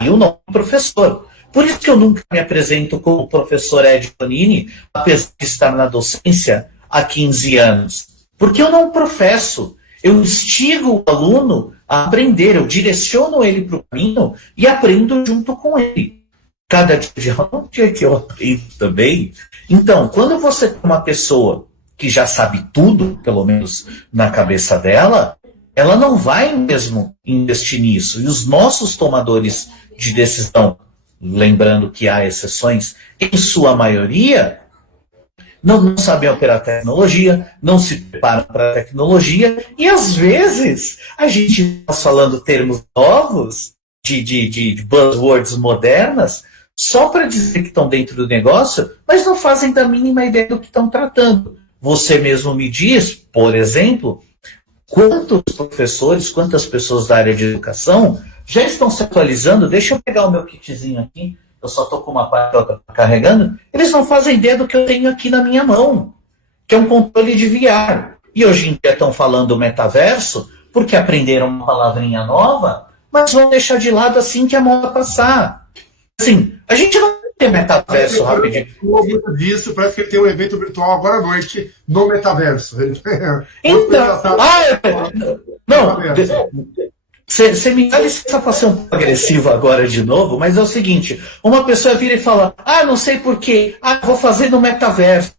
E o nome professor. Por isso que eu nunca me apresento como o professor Ed Bonini, apesar de estar na docência há 15 anos. Porque eu não professo. Eu instigo o aluno a aprender, eu direciono ele para o caminho e aprendo junto com ele. Cada dia é um dia que eu aprendo também. Então, quando você tem uma pessoa que já sabe tudo, pelo menos na cabeça dela, ela não vai mesmo investir nisso. E os nossos tomadores de decisão, lembrando que há exceções, em sua maioria, não sabem operar tecnologia, não se preparam para a tecnologia, e às vezes a gente está falando termos novos, de buzzwords modernas, só para dizer que estão dentro do negócio, mas não fazem da mínima ideia do que estão tratando. Você mesmo me diz, por exemplo, quantos professores, quantas pessoas da área de educação já estão se atualizando. Deixa eu pegar o meu kitzinho aqui, eu só estou com uma parte carregando. Eles não fazem ideia do que eu tenho aqui na minha mão, que é um controle de VR. E hoje em dia estão falando metaverso, porque aprenderam uma palavrinha nova, mas vão deixar de lado assim que a moda passar. Assim, a gente não tem metaverso rapidinho. Disso, parece que ele tem um evento virtual agora à noite no metaverso. Então, não, você me dá licença para ser um pouco agressivo agora de novo, mas é o seguinte, uma pessoa vira e fala, não sei porquê, vou fazer no metaverso.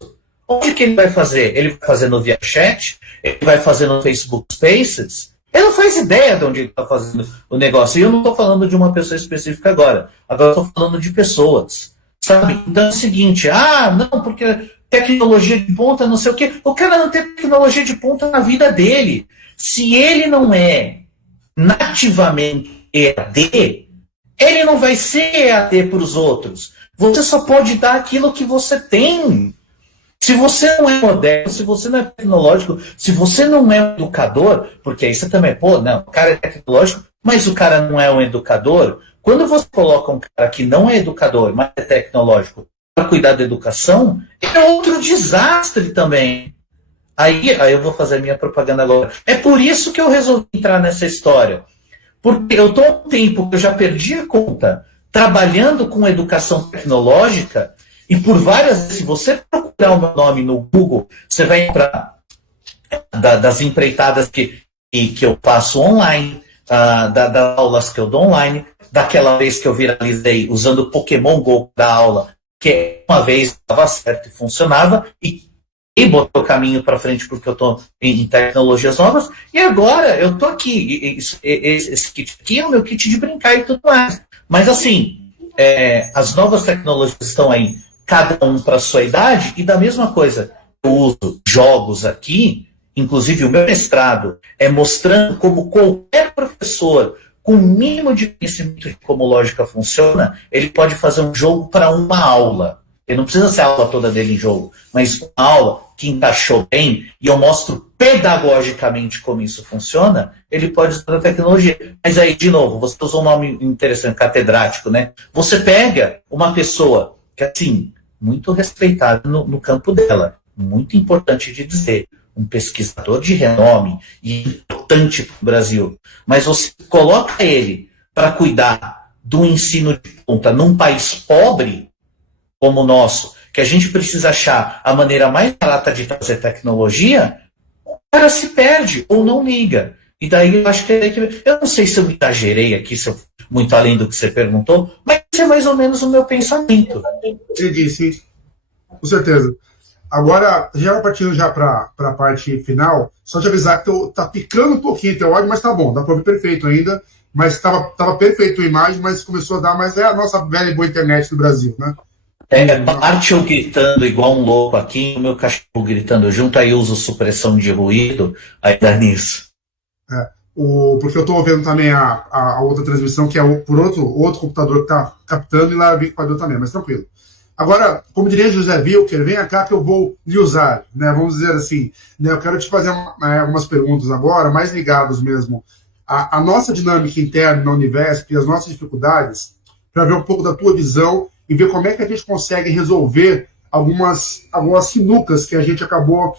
Onde que ele vai fazer? Ele vai fazer no ViaChat? Ele vai fazer no Facebook Spaces? Ele não faz ideia de onde ele está fazendo o negócio. E eu não estou falando de uma pessoa específica agora. Agora eu estou falando de pessoas. Sabe? Então é o seguinte, não, porque tecnologia de ponta, não sei o quê. O cara não tem tecnologia de ponta na vida dele. Se ele não é nativamente EAD, ele não vai ser EAD para os outros. Você só pode dar aquilo que você tem. Se você não é moderno, se você não é tecnológico, se você não é um educador, porque aí você também, o cara é tecnológico, mas o cara não é um educador. Quando você coloca um cara que não é educador, mas é tecnológico, para cuidar da educação, é outro desastre também. Aí eu vou fazer a minha propaganda agora. É por isso que eu resolvi entrar nessa história. Porque eu estou há um tempo que eu já perdi a conta trabalhando com educação tecnológica, e por várias vezes, se você procurar o meu nome no Google, você vai entrar das empreitadas que eu faço online, das aulas que eu dou online, daquela vez que eu viralizei usando o Pokémon GO da aula, que uma vez estava certo e funcionava, e botou o caminho para frente porque eu estou em tecnologias novas, e agora eu estou aqui. Esse kit aqui é o meu kit de brincar e tudo mais. Mas assim, as novas tecnologias estão aí, cada um para a sua idade, e da mesma coisa, eu uso jogos aqui, inclusive o meu mestrado é mostrando como qualquer professor com o mínimo de conhecimento de como lógica funciona, ele pode fazer um jogo para uma aula. Ele não precisa ser a aula toda dele em jogo, mas uma aula que encaixou bem, e eu mostro pedagogicamente como isso funciona, ele pode usar a tecnologia. Mas aí, de novo, você usou um nome interessante, catedrático, né? Você pega uma pessoa que, assim, muito respeitada no campo dela, muito importante de dizer, um pesquisador de renome e importante para o Brasil, mas você coloca ele para cuidar do ensino de ponta num país pobre como o nosso, que a gente precisa achar a maneira mais barata de fazer tecnologia, o cara se perde ou não liga. E daí eu acho que eu não sei se eu me exagerei aqui, se eu muito além do que você perguntou, mas é mais ou menos o meu pensamento. Entendi, sim. Com certeza. Agora, já partindo já para a parte final, só te avisar que tá picando um pouquinho teu áudio, mas tá bom, dá para ouvir perfeito ainda, mas estava perfeito a imagem, mas começou a dar, mas é a nossa velha e boa internet do Brasil, né? Parte eu gritando igual um louco aqui, o meu cachorro gritando junto, aí eu uso supressão de ruído, aí dá nisso. Porque eu estou vendo também a outra transmissão, que é por outro computador que está captando, e lá vi que pode também, mas tranquilo. Agora, como diria José Wilker, venha cá que eu vou lhe usar, né? Vamos dizer assim, né? Eu quero te fazer algumas perguntas agora, mais ligadas mesmo à nossa dinâmica interna na Univesp e as nossas dificuldades, para ver um pouco da tua visão e ver como é que a gente consegue resolver algumas sinucas que a gente acabou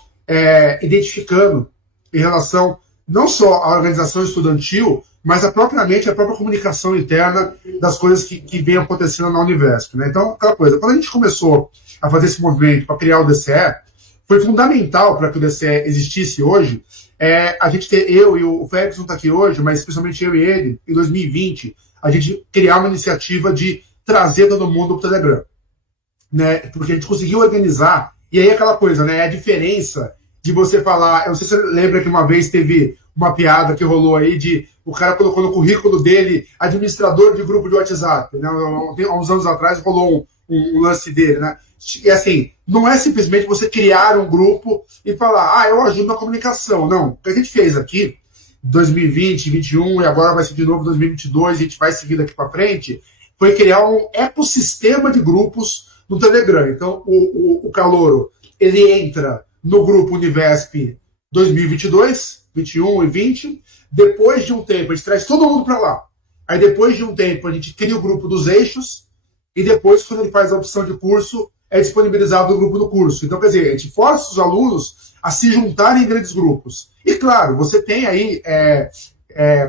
identificando em relação não só a organização estudantil, mas a própria comunicação interna das coisas que vem acontecendo na Univesp, né? Então, aquela coisa, quando a gente começou a fazer esse movimento para criar o DCE, foi fundamental para que o DCE existisse hoje, a gente ter, eu e o Félix não está aqui hoje, mas especialmente eu e ele, em 2020, a gente criar uma iniciativa de trazer todo mundo para o Telegram, né? Porque a gente conseguiu organizar, e aí aquela coisa, né? A diferença de você falar, eu não sei se você lembra que uma vez teve uma piada que rolou aí de o cara colocou no currículo dele administrador de grupo de WhatsApp, né? Há uns anos atrás rolou um lance dele, né? E assim, não é simplesmente você criar um grupo e falar, eu ajudo na comunicação. Não, o que a gente fez aqui, 2020, 2021 e agora vai ser de novo 2022, a gente vai seguir daqui para frente, foi criar um ecossistema de grupos no Telegram. Então, o Calouro, ele entra no grupo Univesp 2022, 21 e 20. Depois de um tempo, a gente traz todo mundo para lá. Aí, depois de um tempo, a gente cria o grupo dos eixos. E depois, quando ele faz a opção de curso, é disponibilizado o grupo do curso. Então, quer dizer, a gente força os alunos a se juntarem em grandes grupos. E, claro, você tem aí,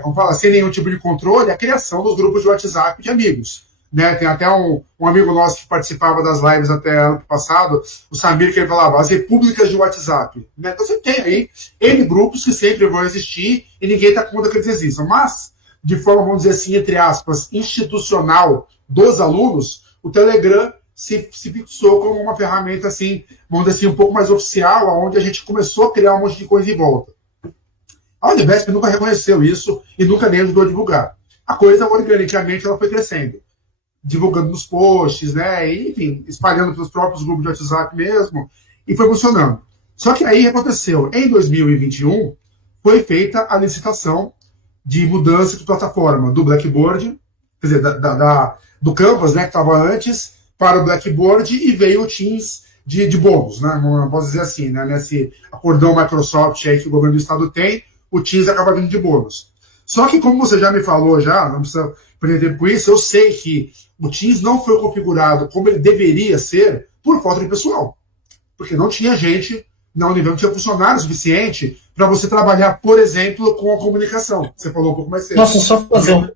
como fala, sem nenhum tipo de controle, a criação dos grupos de WhatsApp de amigos. Né? Tem até um amigo nosso que participava das lives até ano passado, o Samir, que ele falava, as repúblicas de WhatsApp. Né? Então, você tem aí N grupos que sempre vão existir e ninguém está contra que eles existam. Mas, de forma, vamos dizer assim, entre aspas, institucional dos alunos, o Telegram se fixou como uma ferramenta, assim, vamos dizer assim, um pouco mais oficial, onde a gente começou a criar um monte de coisa em volta. A Univesp nunca reconheceu isso e nunca nem ajudou a divulgar. A coisa, organicamente, ela foi crescendo, divulgando nos posts, né, e, enfim, espalhando pelos próprios grupos de WhatsApp mesmo, e foi funcionando. Só que aí aconteceu, em 2021, foi feita a licitação de mudança de plataforma do Blackboard, quer dizer, do Canvas, né, que estava antes, para o Blackboard, e veio o Teams de bônus, né? Não posso dizer assim, né? Nesse acordão Microsoft aí que o governo do estado tem, o Teams acaba vindo de bônus. Só que, como você já me falou, não precisa perder tempo com isso, eu sei que o Teams não foi configurado como ele deveria ser por falta de pessoal. Porque não tinha gente na Univesp, não tinha funcionário suficiente para você trabalhar, por exemplo, com a comunicação. Você falou um pouco mais cedo. Nossa,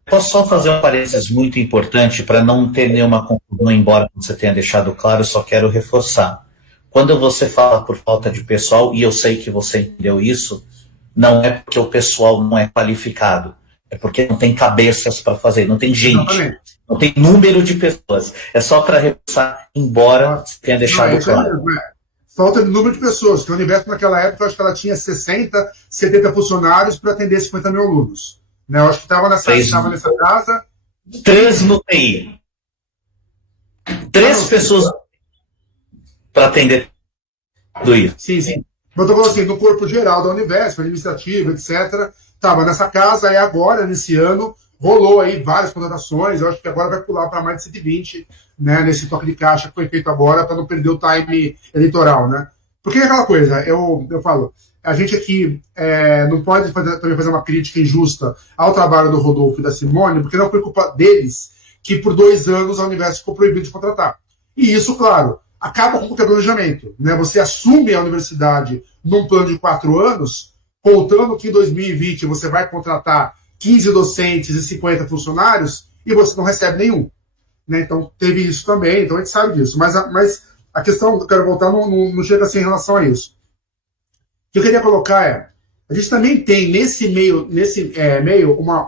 posso só fazer um parênteses muito importante para não ter nenhuma confusão, embora você tenha deixado claro, eu só quero reforçar. Quando você fala por falta de pessoal, e eu sei que você entendeu isso, não é porque o pessoal não é qualificado, é porque não tem cabeças para fazer, não tem gente, exatamente, não tem número de pessoas. É só para reforçar, embora você tenha deixado claro. Falta de número de pessoas, porque a Univesp naquela época, eu acho que ela tinha 60, 70 funcionários para atender 50 mil alunos. Né? Eu acho que estava nessa casa. 3 no TI. 3 pessoas para atender tudo isso. Sim. Eu estou falando assim, no corpo geral da Univesp, administrativo, etc., estava nessa casa, e agora, nesse ano, rolou aí várias contratações, eu acho que agora vai pular para mais de 120, né, nesse toque de caixa que foi feito agora, para não perder o time eleitoral, né? Porque é aquela coisa, eu falo, a gente aqui não pode também fazer uma crítica injusta ao trabalho do Rodolfo e da Simone, porque não foi culpa deles que por 2 anos a Univesp ficou proibida de contratar. E isso, claro, acaba com qualquer planejamento, né? Você assume a universidade num plano de 4 anos, contando que em 2020 você vai contratar 15 docentes e 50 funcionários, e você não recebe nenhum. Né? Então, teve isso também, então a gente sabe disso. Mas a questão, eu quero voltar, não chega assim em relação a isso. O que eu queria colocar a gente também tem nesse meio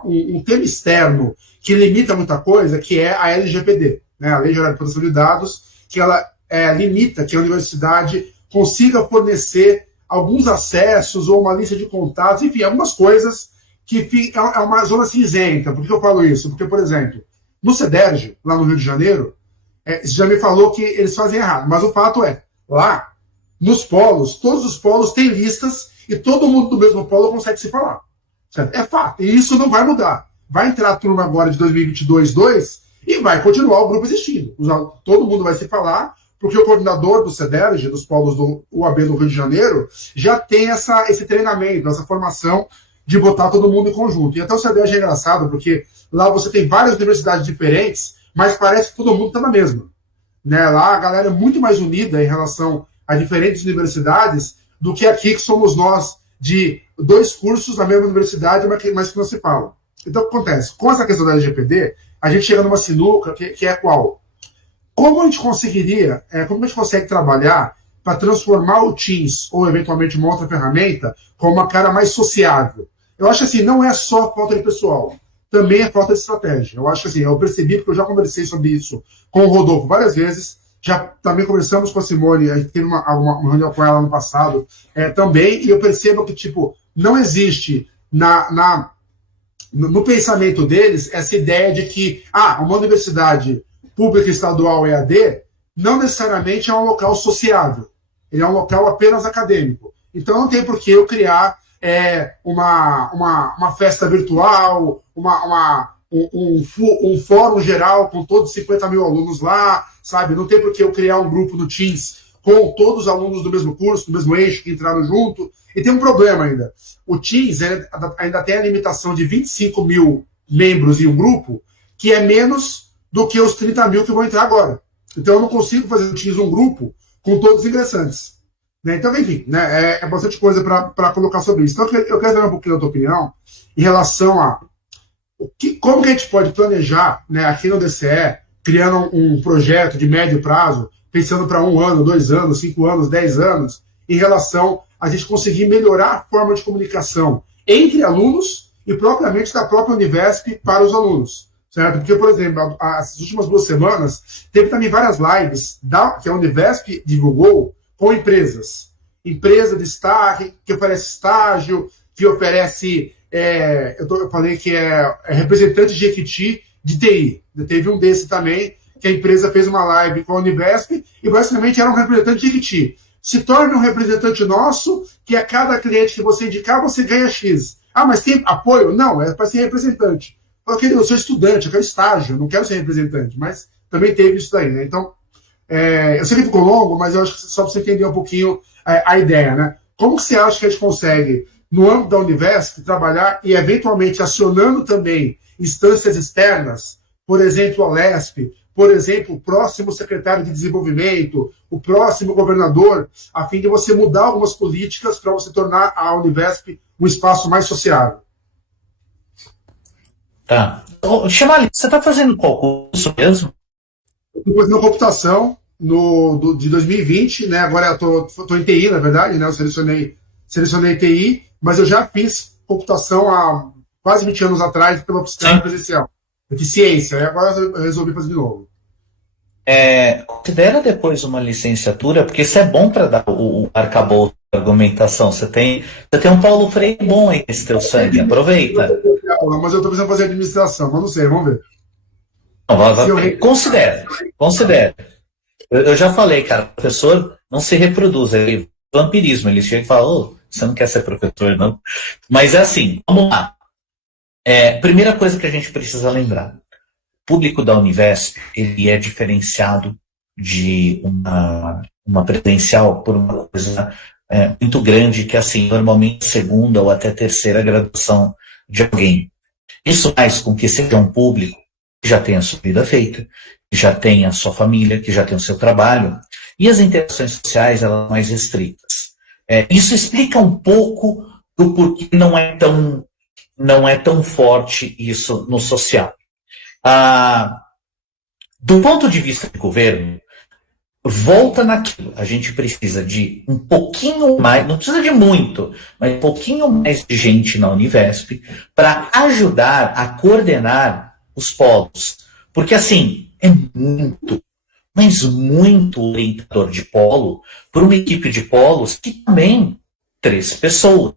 um tema externo que limita muita coisa, que é a LGPD, né? A Lei Geral de Proteção de Dados, que ela limita que a universidade consiga fornecer alguns acessos ou uma lista de contatos, enfim, algumas coisas que é uma zona cinzenta. Por que eu falo isso? Porque, por exemplo, no CEDERJ, lá no Rio de Janeiro, você já me falou que eles fazem errado, mas o fato é, lá, nos polos, todos os polos têm listas e todo mundo do mesmo polo consegue se falar. Certo? É fato, e isso não vai mudar. Vai entrar a turma agora de 2022-2 e vai continuar o grupo existindo. Todo mundo vai se falar, porque o coordenador do CEDERJ, dos polos do UAB do Rio de Janeiro, já tem esse treinamento, essa formação de botar todo mundo em conjunto. E até o CEDERJ é engraçado, porque lá você tem várias universidades diferentes, mas parece que todo mundo está na mesma. Né? Lá a galera é muito mais unida em relação a diferentes universidades do que aqui, que somos nós de 2 cursos na mesma universidade, mas que não se falam. Então, o que acontece? Com essa questão da LGPD, a gente chega numa sinuca que é qual? Como a gente conseguiria, como a gente consegue trabalhar para transformar o Teams, ou eventualmente uma outra ferramenta, com uma cara mais sociável? Eu acho assim, não é só falta de pessoal, também é falta de estratégia. Eu acho assim, eu percebi, porque eu já conversei sobre isso com o Rodolfo várias vezes, já também conversamos com a Simone, a gente teve uma reunião com ela no passado também, e eu percebo que, tipo, não existe no pensamento deles essa ideia de que uma universidade pública estadual EAD não necessariamente é um local sociável, ele é um local apenas acadêmico. Então não tem por que eu criar uma festa virtual, um fórum geral com todos 50 mil alunos lá, sabe? Não tem por que eu criar um grupo no Teams com todos os alunos do mesmo curso, do mesmo eixo, que entraram junto. E tem um problema ainda. O Teams ainda tem a limitação de 25 mil membros em um grupo, que é menos do que os 30 mil que vão entrar agora. Então eu não consigo fazer no Teams um grupo com todos os ingressantes. Né? Então, enfim, né? É bastante coisa para colocar sobre isso. Então eu quero saber um pouquinho da tua opinião em relação a como que a gente pode planejar, né, aqui no DCE, criando um projeto de médio prazo, pensando para 1 ano, 2 anos, 5 anos, 10 anos, em relação a gente conseguir melhorar a forma de comunicação entre alunos e propriamente da própria Univesp para os alunos. Certo? Porque, por exemplo, as últimas 2 semanas, teve também várias lives que a Univesp divulgou com empresas. Empresa de estágio, que oferece estágio, que oferece... eu falei que é representante de Jequiti de TI. Teve um desse também, que a empresa fez uma live com a Univesp e basicamente era um representante de Jequiti. Se torne um representante nosso, que a cada cliente que você indicar, você ganha X. Mas tem apoio? Não, é para ser representante. Eu sou estudante, eu quero estágio, não quero ser representante, mas também teve isso daí, né? Então, eu sei que ficou longo, mas eu acho que só para você entender um pouquinho a ideia, né? Como que você acha que a gente consegue, no âmbito da Univesp, trabalhar e, eventualmente, acionando também instâncias externas, por exemplo, a LESP, por exemplo, o próximo secretário de desenvolvimento, o próximo governador, a fim de você mudar algumas políticas para você tornar a Univesp um espaço mais sociável? Tá. Chamali, você está fazendo qual curso mesmo? Estou fazendo computação de 2020, né? Agora eu estou em TI, na verdade, né? Eu selecionei TI, mas eu já fiz computação há quase 20 anos atrás pela oficina presencial. Eficiência, e agora eu resolvi fazer de novo. Considera depois uma licenciatura, porque isso é bom para dar o arcabouço da argumentação. Você tem um Paulo Freire bom aí nesse teu sangue, aproveita. Mas eu estou precisando fazer administração, mas não sei, vamos ver. Não, considera. Eu já falei, cara, o professor não se reproduz, é vampirismo. Ele chega e fala, você não quer ser professor, não? Mas é assim, vamos lá. Primeira coisa que a gente precisa lembrar. O público da Univesp, ele é diferenciado de uma presencial por uma coisa muito grande, que assim, normalmente segunda ou até terceira graduação de alguém. Isso faz com que seja um público que já tenha a sua vida feita, que já tenha a sua família, que já tenha o seu trabalho, e as interações sociais elas são mais restritas. Isso explica um pouco do porquê não é tão forte isso no social. Do ponto de vista do governo, volta naquilo. A gente precisa de um pouquinho mais, não precisa de muito, mas um pouquinho mais de gente na Univesp para ajudar a coordenar os polos. Porque, assim, é muito, mas muito orientador de polo para uma equipe de polos que também 3 pessoas.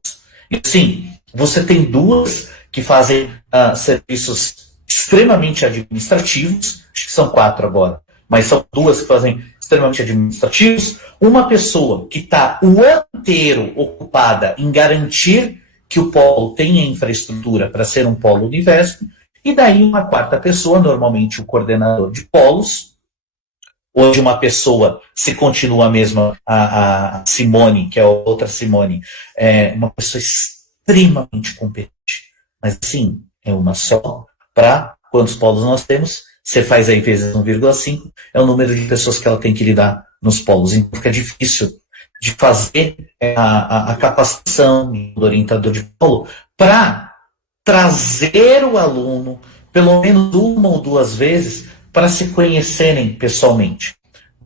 E, assim, você tem 2 que fazem serviços extremamente administrativos, acho que são 4 agora, mas são 2 que fazem extremamente administrativos, uma pessoa que está o ano inteiro ocupada em garantir que o polo tenha infraestrutura para ser um polo Univesp, e daí uma 4ª pessoa, normalmente o coordenador de polos, onde uma pessoa, se continua a mesma, a Simone, que é a outra Simone, é uma pessoa extremamente competente, mas sim, é uma só, para quantos polos nós temos, você faz aí vezes 1,5, é o número de pessoas que ela tem que lidar nos polos. Então fica difícil de fazer a capacitação do orientador de polo para trazer o aluno pelo menos uma ou duas vezes para se conhecerem pessoalmente.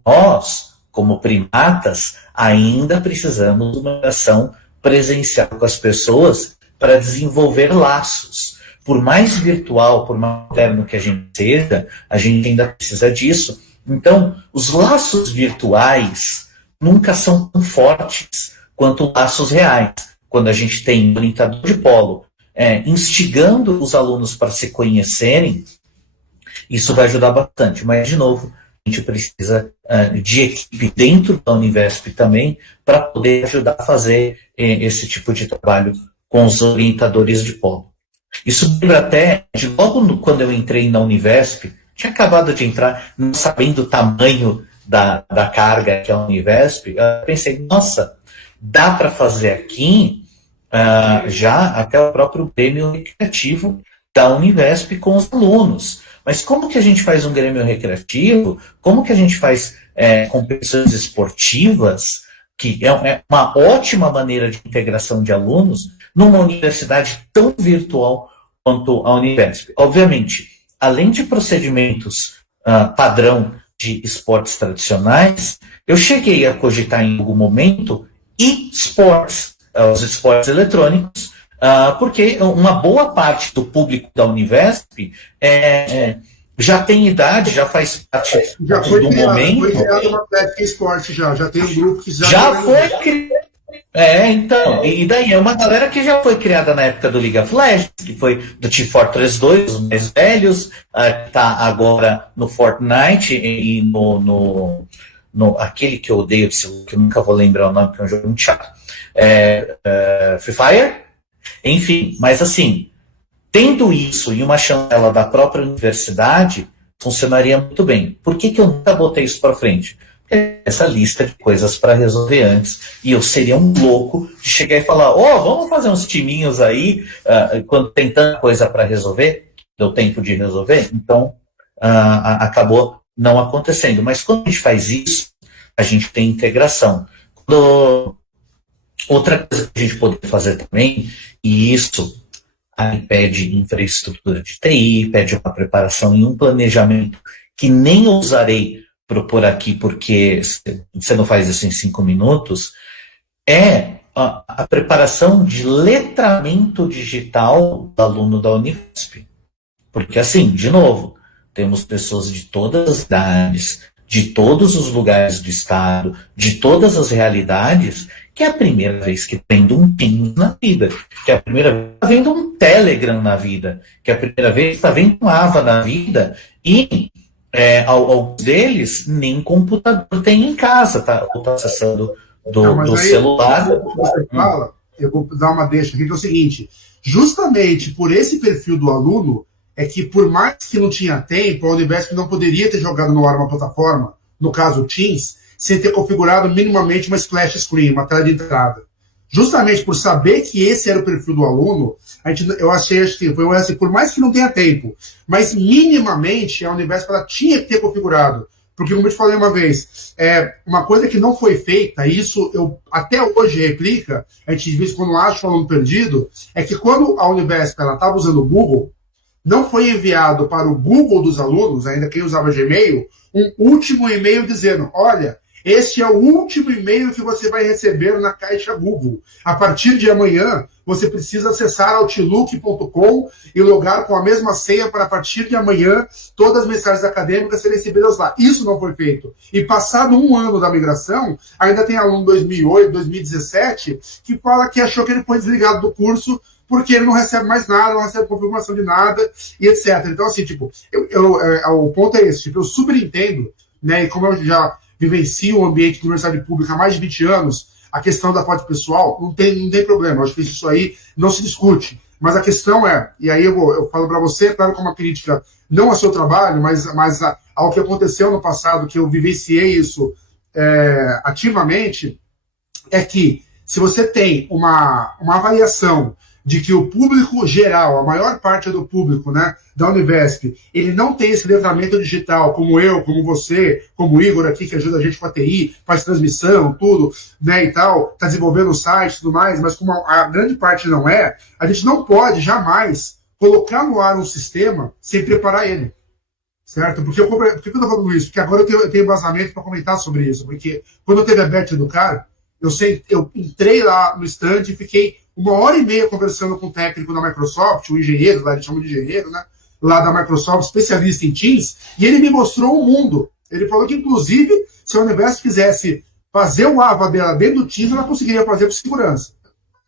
Nós, como primatas, ainda precisamos de uma interação presencial com as pessoas para desenvolver laços. Por mais virtual, por mais moderno que a gente seja, a gente ainda precisa disso. Então, os laços virtuais nunca são tão fortes quanto laços reais. Quando a gente tem um orientador de polo instigando os alunos para se conhecerem, isso vai ajudar bastante. Mas, de novo, a gente precisa de equipe dentro da Univesp também para poder ajudar a fazer esse tipo de trabalho com os orientadores de polo. Isso lembra até de logo quando eu entrei na Univesp, tinha acabado de entrar, não sabendo o tamanho da carga que é a Univesp, eu pensei, nossa, dá para fazer aqui já até o próprio prêmio recreativo da Univesp com os alunos. Mas como que a gente faz um grêmio recreativo? Como que a gente faz competições esportivas, que é uma ótima maneira de integração de alunos numa universidade tão virtual quanto a Univesp? Obviamente, além de procedimentos padrão de esportes tradicionais, eu cheguei a cogitar em algum momento e-sports, os esportes eletrônicos, porque uma boa parte do público da Univesp já tem idade, já faz parte do momento. Foi criada uma Atlética Esporte já tem um grupo que já foi criado. Então, e daí é uma galera que já foi criada na época do League of Legends, que foi do Team Fortress 2, os mais velhos, tá agora no Fortnite e no aquele que eu odeio, que eu nunca vou lembrar o nome, porque é um jogo muito chato. Free Fire? Enfim, mas assim, tendo isso e uma chancela da própria universidade, funcionaria muito bem. Por que eu nunca botei isso para frente? Essa lista de coisas para resolver antes, e eu seria um louco de chegar e falar, vamos fazer uns timinhos aí, quando tem tanta coisa para resolver, deu tempo de resolver, então acabou não acontecendo. Mas quando a gente faz isso, a gente tem integração. Outra coisa que a gente poderia fazer também, e isso aí pede infraestrutura de TI, pede uma preparação e um planejamento que nem ousarei propor aqui, porque você não faz isso em 5 minutos, é a preparação de letramento digital do aluno da Univesp. Porque, assim, de novo, temos pessoas de todas as idades, de todos os lugares do estado, de todas as realidades, que é a primeira vez que tem um Teams na vida, que é a primeira vez que está vendo um Telegram na vida, que é a primeira vez que está vendo um AVA na vida, e alguns deles nem computador tem em casa, tá acessando do celular. Você fala, eu vou dar uma deixa aqui, que é o seguinte, justamente por esse perfil do aluno, é que por mais que não tinha tempo, a Univesp não poderia ter jogado no ar uma plataforma, no caso o Teams, sem ter configurado minimamente uma splash screen, uma tela de entrada. Justamente por saber que esse era o perfil do aluno, eu achei assim, foi assim, por mais que não tenha tempo, mas minimamente a Univesp ela tinha que ter configurado. Porque, como eu te falei uma vez, uma coisa que não foi feita, isso eu até hoje replica, a gente de vez em quando acha o aluno perdido, é que quando a Univesp estava usando o Google, não foi enviado para o Google dos alunos, ainda quem usava Gmail, um último e-mail dizendo, olha, este é o último e-mail que você vai receber na caixa Google. A partir de amanhã, você precisa acessar outlook.com e logar com a mesma senha para, a partir de amanhã, todas as mensagens acadêmicas serem recebidas lá. Isso não foi feito. E passado um ano da migração, ainda tem aluno 2008, 2017, que fala que achou que ele foi desligado do curso porque ele não recebe mais nada, não recebe confirmação de nada, e etc. Então, assim, tipo, o ponto é esse, tipo, eu super entendo, né, e como eu já vivencio o ambiente de universidade pública há mais de 20 anos, a questão da foto pessoal, não tem problema, eu acho que isso aí não se discute. Mas a questão e aí eu falo para você, claro, como uma crítica, não ao seu trabalho, mas ao que aconteceu no passado, que eu vivenciei isso ativamente, é que se você tem uma avaliação de que o público geral, a maior parte do público, né, da Univesp, ele não tem esse letramento digital, como eu, como você, como o Igor aqui, que ajuda a gente com a TI, faz transmissão, tudo, né, e tal, está desenvolvendo o site e tudo mais, mas como a grande parte não é, a gente não pode jamais colocar no ar um sistema sem preparar ele. Certo? Por que eu estou falando isso? Porque agora eu tenho embasamento para comentar sobre isso. Porque quando eu teve a Bet Educar, eu entrei lá no stand e fiquei 1h30 conversando com o técnico da Microsoft, o engenheiro, lá eles chamam de engenheiro, né? Lá da Microsoft, especialista em Teams, e ele me mostrou o mundo. Ele falou que, inclusive, se a Univesp quisesse fazer o AVA dela dentro do Teams, ela conseguiria fazer com segurança.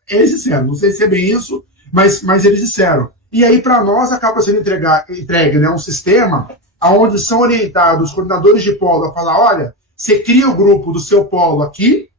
Eles disseram, não sei se é bem isso, mas eles disseram. E aí, para nós, acaba sendo entregue, né, um sistema onde são orientados os coordenadores de polo a falar, olha, você cria o grupo do seu polo aqui,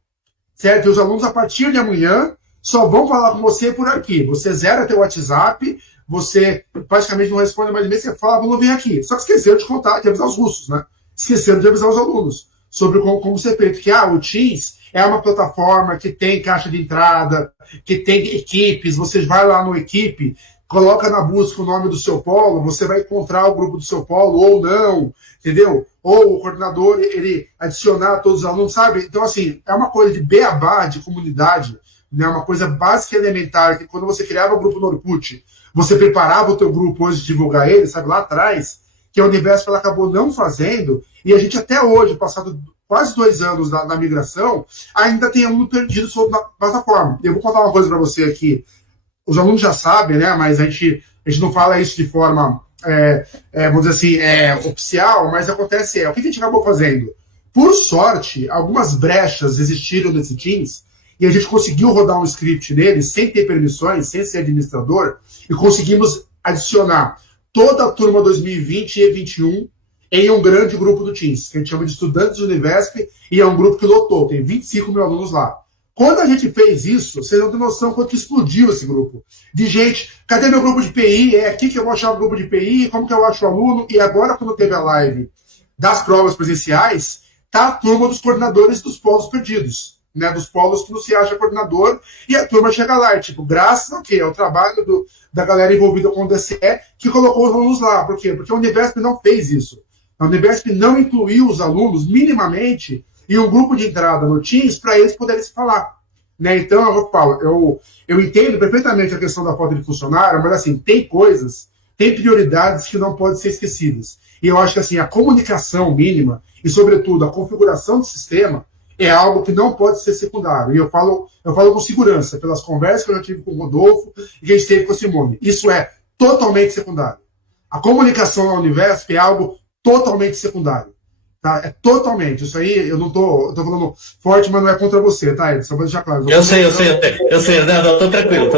certo? E os alunos, a partir de amanhã, só vão falar com você por aqui. Você zera teu WhatsApp, você praticamente não responde mais e-mail, você fala, vamos vir aqui. Só que esqueceram de contar, de avisar os russos, né? Esqueceram de avisar os alunos sobre como ser feito. Que o Teams é uma plataforma que tem caixa de entrada, que tem equipes, você vai lá no equipe, coloca na busca o nome do seu polo, você vai encontrar o grupo do seu polo ou não, entendeu? Ou o coordenador, ele adicionar todos os alunos, sabe? Então, assim, é uma coisa de beabá, de comunidade, né? Uma coisa básica e elementar, que quando você criava o grupo no Orkut, você preparava o teu grupo antes de divulgar ele, sabe? Lá atrás, que a Univesp ela acabou não fazendo, e a gente até hoje, passado quase 2 anos da migração, ainda tem aluno perdido sobre a plataforma. Eu vou contar uma coisa para você aqui. Os alunos já sabem, né? Mas a gente não fala isso de forma, vamos dizer assim, oficial, mas acontece o que a gente acabou fazendo? Por sorte, algumas brechas existiram nesse Teams e a gente conseguiu rodar um script nele sem ter permissões, sem ser administrador, e conseguimos adicionar toda a turma 2020 e 2021 em um grande grupo do Teams, que a gente chama de Estudantes do Univesp, e é um grupo que lotou, tem 25 mil alunos lá. Quando a gente fez isso, vocês não têm noção quanto que explodiu esse grupo. De gente, cadê meu grupo de PI? É aqui que eu vou achar o grupo de PI, como que eu acho o aluno? E agora, quando teve a live das provas presenciais, tá a turma dos coordenadores dos polos perdidos, né? Dos polos que não se acha coordenador, e a turma chega lá, e tipo, graças ao quê? Ao trabalho da galera envolvida com o DCE, que colocou os alunos lá. Por quê? Porque a Univesp não fez isso. A Univesp não incluiu os alunos minimamente e um grupo de entrada no Teams para eles poderem se falar. Né? Então, eu entendo perfeitamente a questão da falta de funcionário, mas assim, tem coisas, tem prioridades que não podem ser esquecidas. E eu acho que assim, a comunicação mínima e, sobretudo, a configuração do sistema é algo que não pode ser secundário. E eu falo com segurança, pelas conversas que eu já tive com o Rodolfo e que a gente teve com a Simone. Isso é totalmente secundário. A comunicação na Univesp é algo totalmente secundário. Tá? É totalmente. Isso aí, eu tô falando forte, mas não é contra você, tá, Edson? Só vou deixar claro. Eu sei. Não, tô tranquilo.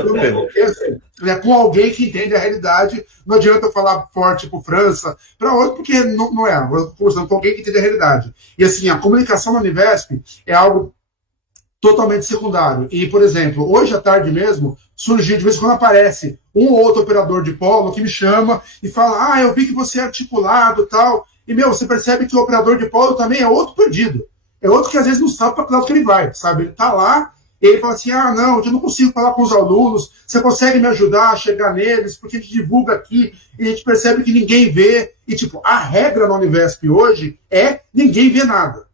É com alguém que entende a realidade. Não adianta eu falar forte pro França, para outro, porque não é. Eu tô conversando com alguém que entende a realidade. E assim, a comunicação na Univesp é algo totalmente secundário. E, por exemplo, hoje à tarde mesmo, surgiu, de vez em quando aparece um ou outro operador de polo que me chama e fala, eu vi que você é articulado e tal. E, você percebe que o operador de polo também é outro perdido. É outro que às vezes não sabe para que lado que ele vai, sabe? Ele tá lá e ele fala assim, não, eu não consigo falar com os alunos, você consegue me ajudar a chegar neles, porque a gente divulga aqui e a gente percebe que ninguém vê. E, tipo, a regra na Univesp hoje é ninguém vê nada.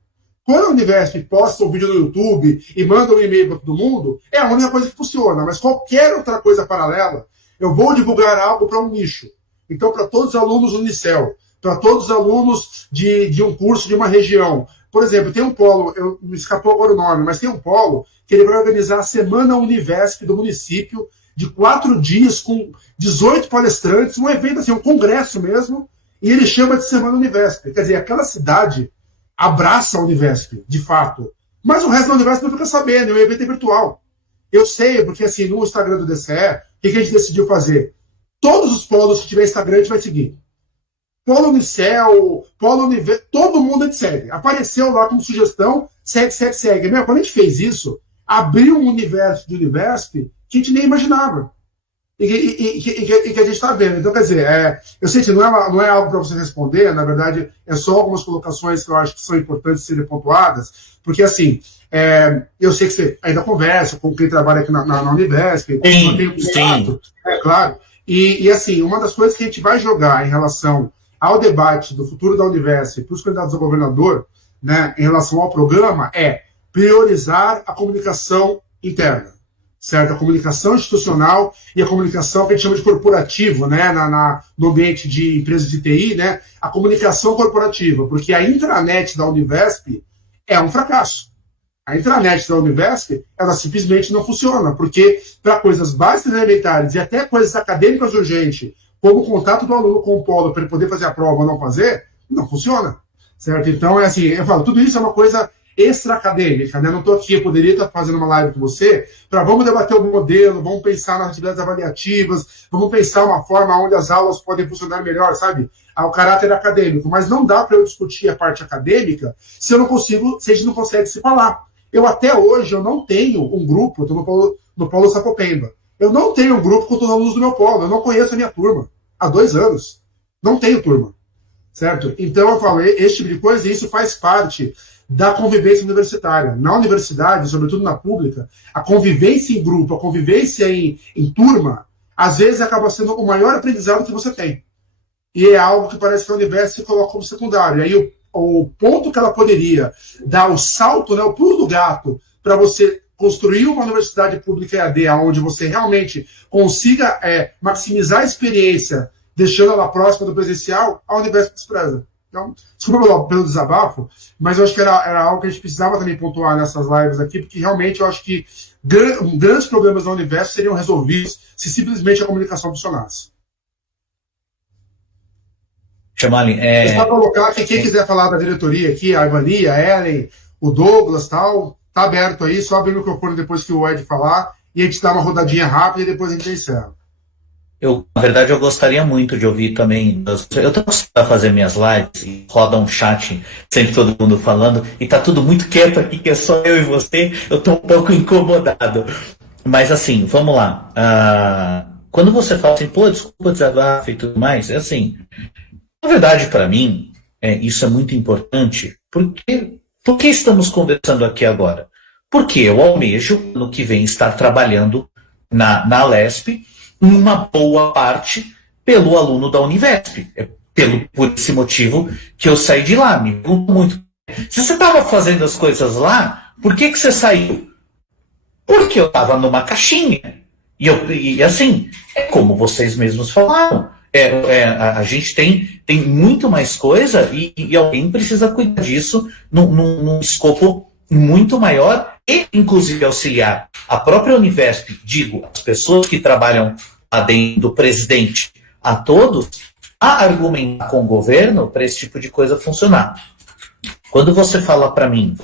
Quando a Univesp posta um vídeo no YouTube e manda um e-mail para todo mundo, é a única coisa que funciona. Mas qualquer outra coisa paralela, eu vou divulgar algo para um nicho. Então, para todos os alunos Unicel, para todos os alunos de um curso de uma região. Por exemplo, tem um polo, me escapou agora o nome, mas tem um polo que ele vai organizar a Semana Univesp do município, de 4 dias, com 18 palestrantes, um evento assim, um congresso mesmo, e ele chama de Semana Univesp. Quer dizer, aquela cidade abraça a Univesp, de fato. Mas o resto da Univesp não fica sabendo, o evento é virtual. Eu sei, porque assim, no Instagram do DCE, o que a gente decidiu fazer? Todos os polos que tiver Instagram, a gente vai seguir. Polo Unicel, Polo Univesp, todo mundo a gente segue. Apareceu lá como sugestão, segue. Quando a gente fez isso, abriu um universo de Univesp que a gente nem imaginava. que a gente está vendo. Então, quer dizer, eu sei que não é algo para você responder, na verdade, é só algumas colocações que eu acho que são importantes serem pontuadas, porque, assim, eu sei que você ainda conversa com quem trabalha aqui na Univesp, tem um contato, é claro, e, assim, uma das coisas que a gente vai jogar em relação ao debate do futuro da Univesp para os candidatos a governador, né, em relação ao programa, é priorizar a comunicação interna, certo? A comunicação institucional e a comunicação que a gente chama de corporativo, né, no ambiente de empresas de TI, né, a comunicação corporativa, porque a intranet da Univesp é um fracasso. A intranet da Univesp, ela simplesmente não funciona, porque para coisas básicas e elementares e até coisas acadêmicas urgentes, como o contato do aluno com o polo para ele poder fazer a prova ou não fazer, não funciona, certo? Então, é assim, eu falo, tudo isso é uma coisa extra-acadêmica, né? Não estou aqui, eu poderia estar fazendo uma live com você para vamos debater o modelo, vamos pensar nas atividades avaliativas, vamos pensar uma forma onde as aulas podem funcionar melhor, sabe? Ao caráter acadêmico, mas não dá para eu discutir a parte acadêmica se a gente não consegue se falar. Eu até hoje eu não tenho um grupo, eu estou no Polo Sapopemba, eu não tenho um grupo com todos os alunos do meu polo, eu não conheço a minha turma há 2 anos, não tenho turma, certo? Então eu falo, esse tipo de coisa, e isso faz parte da convivência universitária. Na universidade, sobretudo na pública, a convivência em grupo, a convivência em turma, às vezes acaba sendo o maior aprendizado que você tem. E é algo que parece que a Univesp se coloca como secundário. E aí o ponto que ela poderia dar o salto, né, o pulo do gato, para você construir uma universidade pública EAD, onde você realmente consiga maximizar a experiência, deixando ela próxima do presencial, a Univesp despreza. Então, desculpa pelo desabafo, mas eu acho que era algo que a gente precisava também pontuar nessas lives aqui, porque realmente eu acho que grandes problemas da Univesp seriam resolvidos se simplesmente a comunicação funcionasse. Chamali, só colocar que quem quiser falar da diretoria aqui, a Ivani, a Ellen, o Douglas, tal, tá aberto aí, só abrir o microfone depois que o Ed falar e a gente dá uma rodadinha rápida e depois a gente encerra. Na verdade, eu gostaria muito de ouvir também. Eu estou a fazer minhas lives e roda um chat, sempre todo mundo falando, e tá tudo muito quieto aqui, que é só eu e você. Eu estou um pouco incomodado. Mas assim, vamos lá. Quando você fala assim, pô, desculpa desabafo e tudo mais, é assim. Na verdade, para mim, isso é muito importante. Por que estamos conversando aqui agora? Porque eu almejo, no que vem, estar trabalhando na LESP, uma boa parte pelo aluno da Univesp. Por esse motivo que eu saí de lá. Me pergunto muito. Se você estava fazendo as coisas lá, por que você saiu? Porque eu estava numa caixinha. E assim, é como vocês mesmos falaram. A gente tem muito mais coisa e alguém precisa cuidar disso num escopo muito maior e, inclusive, auxiliar a própria Univesp, digo, as pessoas que trabalham lá dentro, do presidente, a todos, a argumentar com o governo para esse tipo de coisa funcionar. Quando você fala para mim,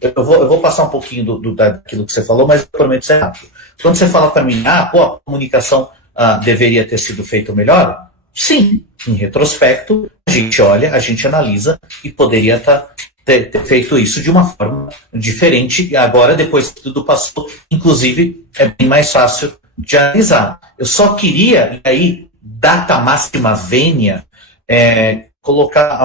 eu vou passar um pouquinho daquilo que você falou, mas eu prometo ser rápido. Quando você fala para mim, a comunicação deveria ter sido feita melhor, sim, em retrospecto, a gente olha, a gente analisa e poderia ter feito isso de uma forma diferente. Agora, depois que tudo passou, inclusive, é bem mais fácil de analisar. Eu só queria, e aí, data máxima vênia, colocar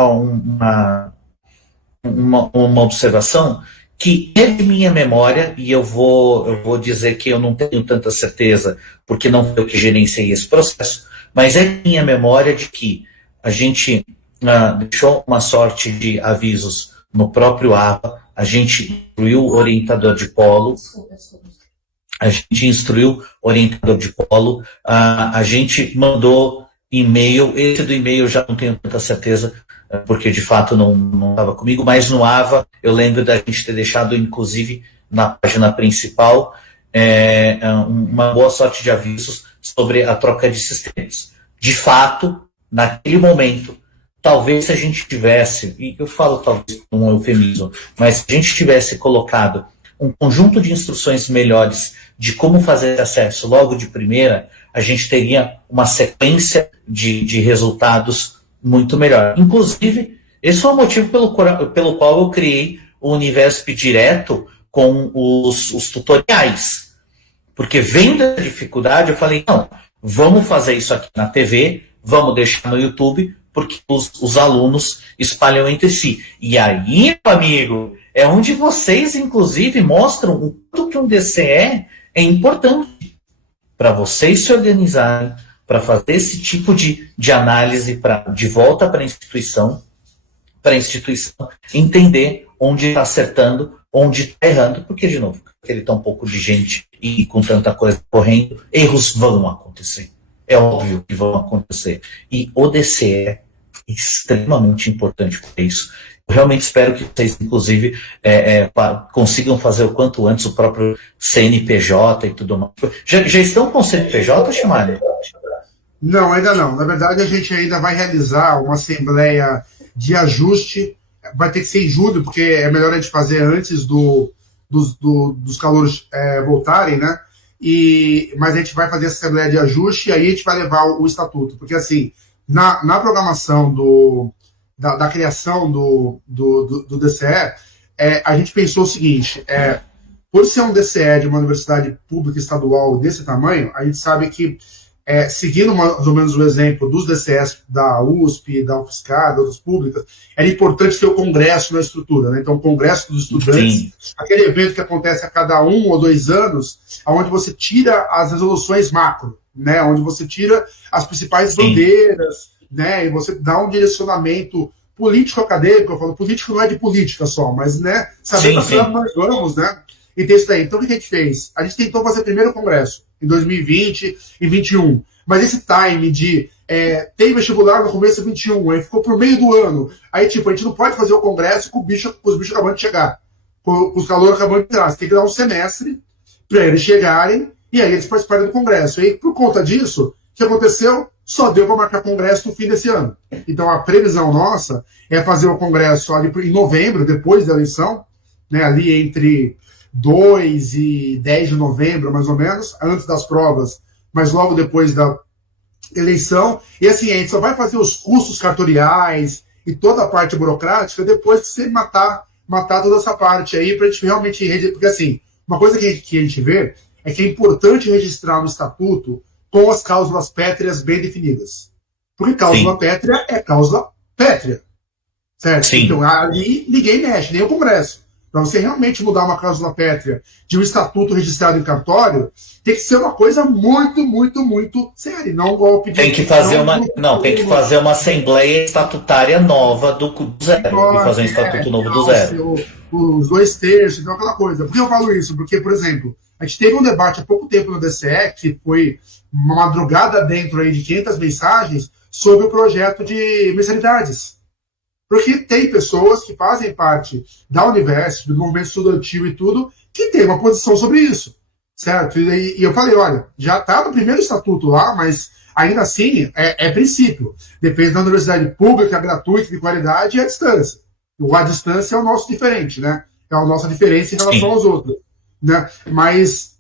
uma observação que é de minha memória, e eu vou dizer que eu não tenho tanta certeza, porque não foi eu que gerenciei esse processo, mas é de minha memória de que a gente deixou uma sorte de avisos no próprio APA, a gente instruiu o orientador de polo, a gente mandou e-mail, esse do e-mail eu já não tenho tanta certeza, porque de fato não estava comigo, mas no AVA eu lembro da gente ter deixado, inclusive, na página principal, uma boa sorte de avisos sobre a troca de sistemas. De fato, naquele momento, talvez se a gente tivesse, e eu falo talvez com um eufemismo, mas se a gente tivesse colocado um conjunto de instruções melhores de como fazer acesso logo de primeira, a gente teria uma sequência de resultados muito melhor. Inclusive, esse foi o motivo pelo qual eu criei o Univesp Direto com os tutoriais. Porque vendo a dificuldade, eu falei, não, Vamos fazer isso aqui na TV, vamos deixar no YouTube, porque os alunos espalham entre si. E aí, meu amigo, é onde vocês, inclusive, mostram o quanto que um DCE é importante para vocês se organizarem, para fazer esse tipo de análise de volta para a instituição entender onde está acertando, onde está errando, porque, de novo, aquele tão pouco de gente e com tanta coisa correndo, erros vão acontecer. É óbvio que vão acontecer. E o DCE é extremamente importante para isso. Eu realmente espero que vocês, inclusive, consigam fazer o quanto antes o próprio CNPJ e tudo mais. Já estão com o CNPJ, Chimari? Não, ainda não. Na verdade, a gente ainda vai realizar uma assembleia de ajuste. Vai ter que ser em julho, porque é melhor a gente fazer antes dos calouros voltarem, né? Mas a gente vai fazer essa assembleia de ajuste e aí a gente vai levar o estatuto. Porque, assim, na programação da criação do DCE, a gente pensou o seguinte: por ser um DCE de uma universidade pública estadual desse tamanho, a gente sabe que, seguindo mais ou menos o exemplo dos DCS da USP, da UFSCar, das outras públicas, era importante ter o congresso na estrutura, né? Então, o congresso dos estudantes, sim, aquele evento que acontece a cada 1 ou 2 anos, onde você tira as resoluções macro, né? Onde você tira as principais, sim, bandeiras, né? E você dá um direcionamento político-acadêmico. Eu falo, político não é de política só, mas, né, saber para onde nós vamos, né? E tem isso daí. Então, o que a gente fez? A gente tentou fazer primeiro o congresso, em 2020 e 2021. Mas esse time de tem vestibular no começo de 2021, aí ficou por meio do ano. Aí, tipo, a gente não pode fazer o congresso com os bichos acabando de chegar, com os calores acabando de entrar. Você tem que dar um semestre para eles chegarem e aí eles participarem do congresso. E aí, por conta disso, o que aconteceu? Só deu para marcar congresso no fim desse ano. Então, a previsão nossa é fazer o congresso ali em novembro, depois da eleição, né, ali entre 2 e 10 de novembro, mais ou menos, antes das provas, mas logo depois da eleição. E assim, a gente só vai fazer os custos cartoriais e toda a parte burocrática depois que você matar toda essa parte aí, para a gente realmente... Porque assim, uma coisa que a gente vê é que é importante registrar no estatuto com as cláusulas pétreas bem definidas. Porque cláusula, sim, pétrea é cláusula pétrea. Certo? Sim. Então, ali ninguém mexe, nem o Congresso. Para você realmente mudar uma cláusula pétrea de um estatuto registrado em cartório, tem que ser uma coisa muito, muito, muito séria. Não golpe de... Tem que fazer tem que fazer uma assembleia estatutária nova do zero. E fazer um estatuto novo do zero. Os 2/3, então aquela coisa. Por que eu falo isso? Porque, por exemplo, a gente teve um debate há pouco tempo no DCE, que foi uma madrugada dentro aí de 500 mensagens, sobre o projeto de mensalidades. Porque tem pessoas que fazem parte da Univesp, do movimento estudantil e tudo, que tem uma posição sobre isso, certo? E eu falei, olha, já está no primeiro estatuto lá, mas ainda assim é princípio. Depende da universidade pública, gratuita, de qualidade e a distância. A distância é o nosso diferente, né? É a nossa diferença em relação, sim, aos outros, né? Mas,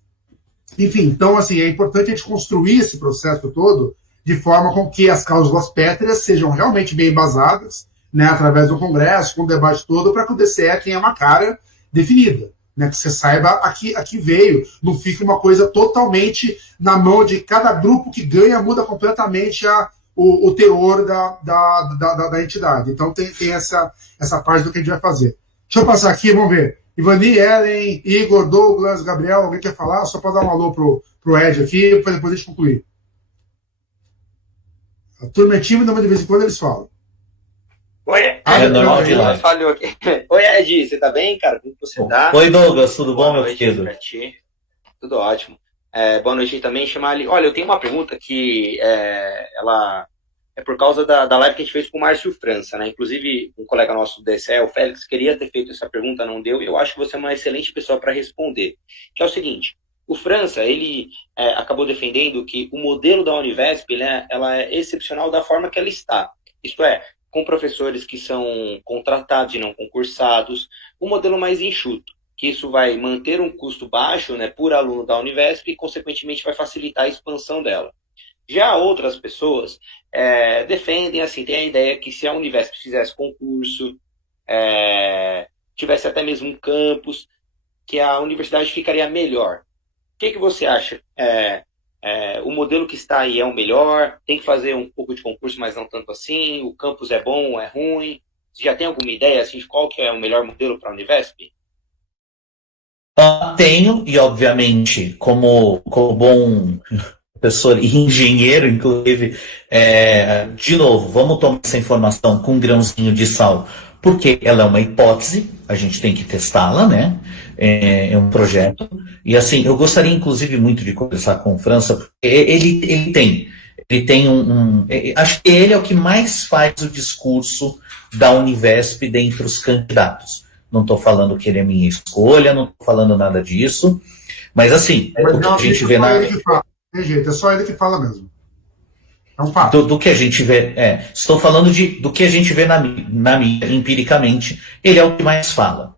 enfim, então, assim, é importante a gente construir esse processo todo de forma com que as cláusulas pétreas sejam realmente bem embasadas, né, através do Congresso, com o debate todo, para que o DCE tenha uma cara definida, né, que você saiba a que veio, não fique uma coisa totalmente na mão de cada grupo que ganha, muda completamente o teor da entidade. Então tem essa parte do que a gente vai fazer. Deixa eu passar aqui, vamos ver. Ivani, Ellen, Igor, Douglas, Gabriel, alguém quer falar? Só para dar um alô pro Ed aqui, para depois a gente concluir. A turma é tímida, mas de vez em quando eles falam. Oi, falhou aqui. Oi, Ed, você tá bem, cara? Como você tá? Oi, Douglas, tudo bom, meu querido? Tudo ótimo. Boa noite também, Chimali. Olha, eu tenho uma pergunta que ela é por causa da live que a gente fez com o Márcio França, né? Inclusive, um colega nosso do DCE, o Félix, queria ter feito essa pergunta, não deu, e eu acho que você é uma excelente pessoa para responder. Que é o seguinte, o França, ele acabou defendendo que o modelo da Univesp, né, ela é excepcional da forma que ela está. Isto é, com professores que são contratados e não concursados, um modelo mais enxuto, que isso vai manter um custo baixo, né, por aluno da Univesp e, consequentemente, vai facilitar a expansão dela. Já outras pessoas defendem, assim, tem a ideia que se a Univesp fizesse concurso, tivesse até mesmo um campus, que a universidade ficaria melhor. O que você acha O modelo que está aí é o melhor? Tem que fazer um pouco de concurso, mas não tanto assim? O campus é bom ou é ruim? Você já tem alguma ideia assim, de qual que é o melhor modelo para a Univesp? Tenho, e obviamente, como bom professor e engenheiro, inclusive, de novo, vamos tomar essa informação com um grãozinho de sal, porque ela é uma hipótese, a gente tem que testá-la, né? É um projeto. E assim, eu gostaria, inclusive, muito de conversar com o França, porque ele tem acho que ele é o que mais faz o discurso da Univesp dentre os candidatos. Não estou falando que ele é minha escolha, não estou falando nada disso, mas assim, Mas o que não, a gente vê ele que fala. Tem jeito, é só ele que fala mesmo. É um fato. do que a gente vê, estou falando do que a gente vê na mídia, empiricamente, ele é o que mais fala.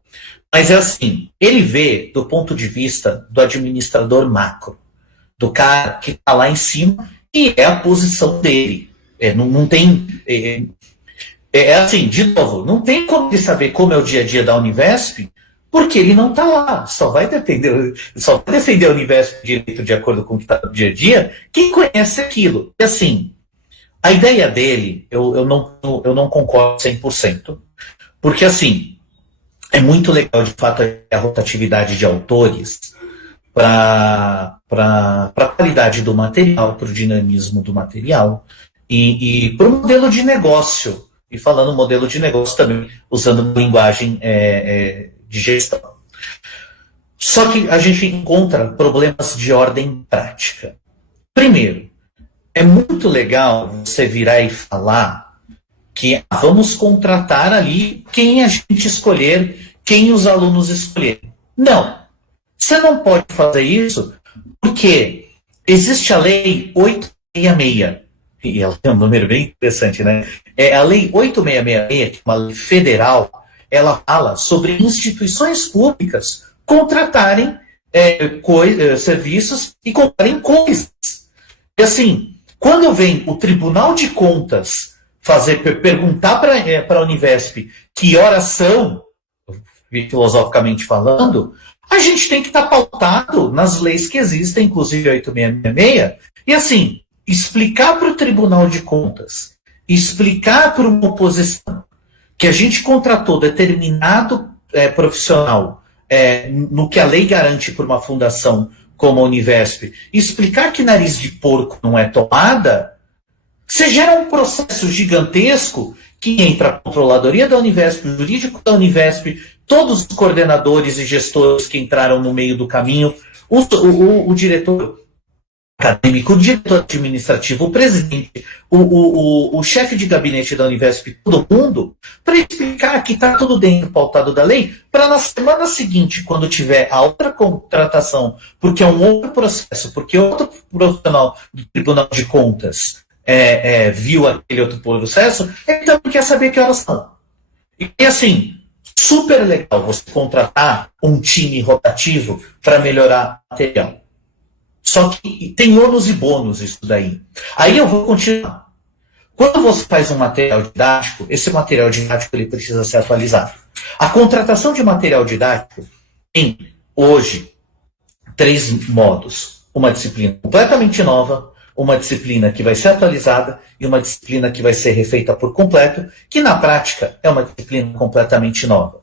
Mas é assim, ele vê do ponto de vista do administrador macro, do cara que está lá em cima, e é a posição dele. Não tem. Assim, de novo, não tem como ele saber como é o dia a dia da Univesp, porque ele não está lá. Só vai defender a Univesp direito de acordo com o que está no dia a dia quem conhece aquilo. E assim, a ideia dele, eu não concordo 100%, porque assim, é muito legal de fato a rotatividade de autores para a qualidade do material, para o dinamismo do material e para o modelo de negócio. E falando modelo de negócio também, usando linguagem de gestão. Só que a gente encontra problemas de ordem prática. Primeiro, é muito legal você virar e falar que vamos contratar ali quem a gente escolher, quem os alunos escolherem. Não. Você não pode fazer isso porque existe a lei 866. E ela tem um número bem interessante, né? A lei 8666, que é uma lei federal, ela fala sobre instituições públicas contratarem serviços e comprarem coisas. E assim, quando vem o Tribunal de Contas perguntar para a Univesp que horas são, filosoficamente falando, a gente tem que estar pautado nas leis que existem, inclusive a 8666, e assim, explicar para o Tribunal de Contas, explicar para uma oposição que a gente contratou determinado profissional no que a lei garante por uma fundação como a Univesp, explicar que nariz de porco não é tomada, você gera um processo gigantesco que entra a controladoria da Univesp, o jurídico da Univesp, todos os coordenadores e gestores que entraram no meio do caminho, o diretor acadêmico, o diretor administrativo, o presidente, o chefe de gabinete da Univesp, todo mundo, para explicar que está tudo dentro pautado da lei, para na semana seguinte, quando tiver a outra contratação, porque é um outro processo, porque outro profissional do Tribunal de Contas viu aquele outro processo, ele também quer saber que horas são. E assim, super legal você contratar um time rotativo para melhorar o material. Só que tem ônus e bônus isso daí. Aí eu vou continuar. Quando você faz um material didático, esse material didático ele precisa ser atualizado. A contratação de material didático tem, hoje, 3 modos. Uma disciplina completamente nova, uma disciplina que vai ser atualizada e uma disciplina que vai ser refeita por completo, que na prática é uma disciplina completamente nova.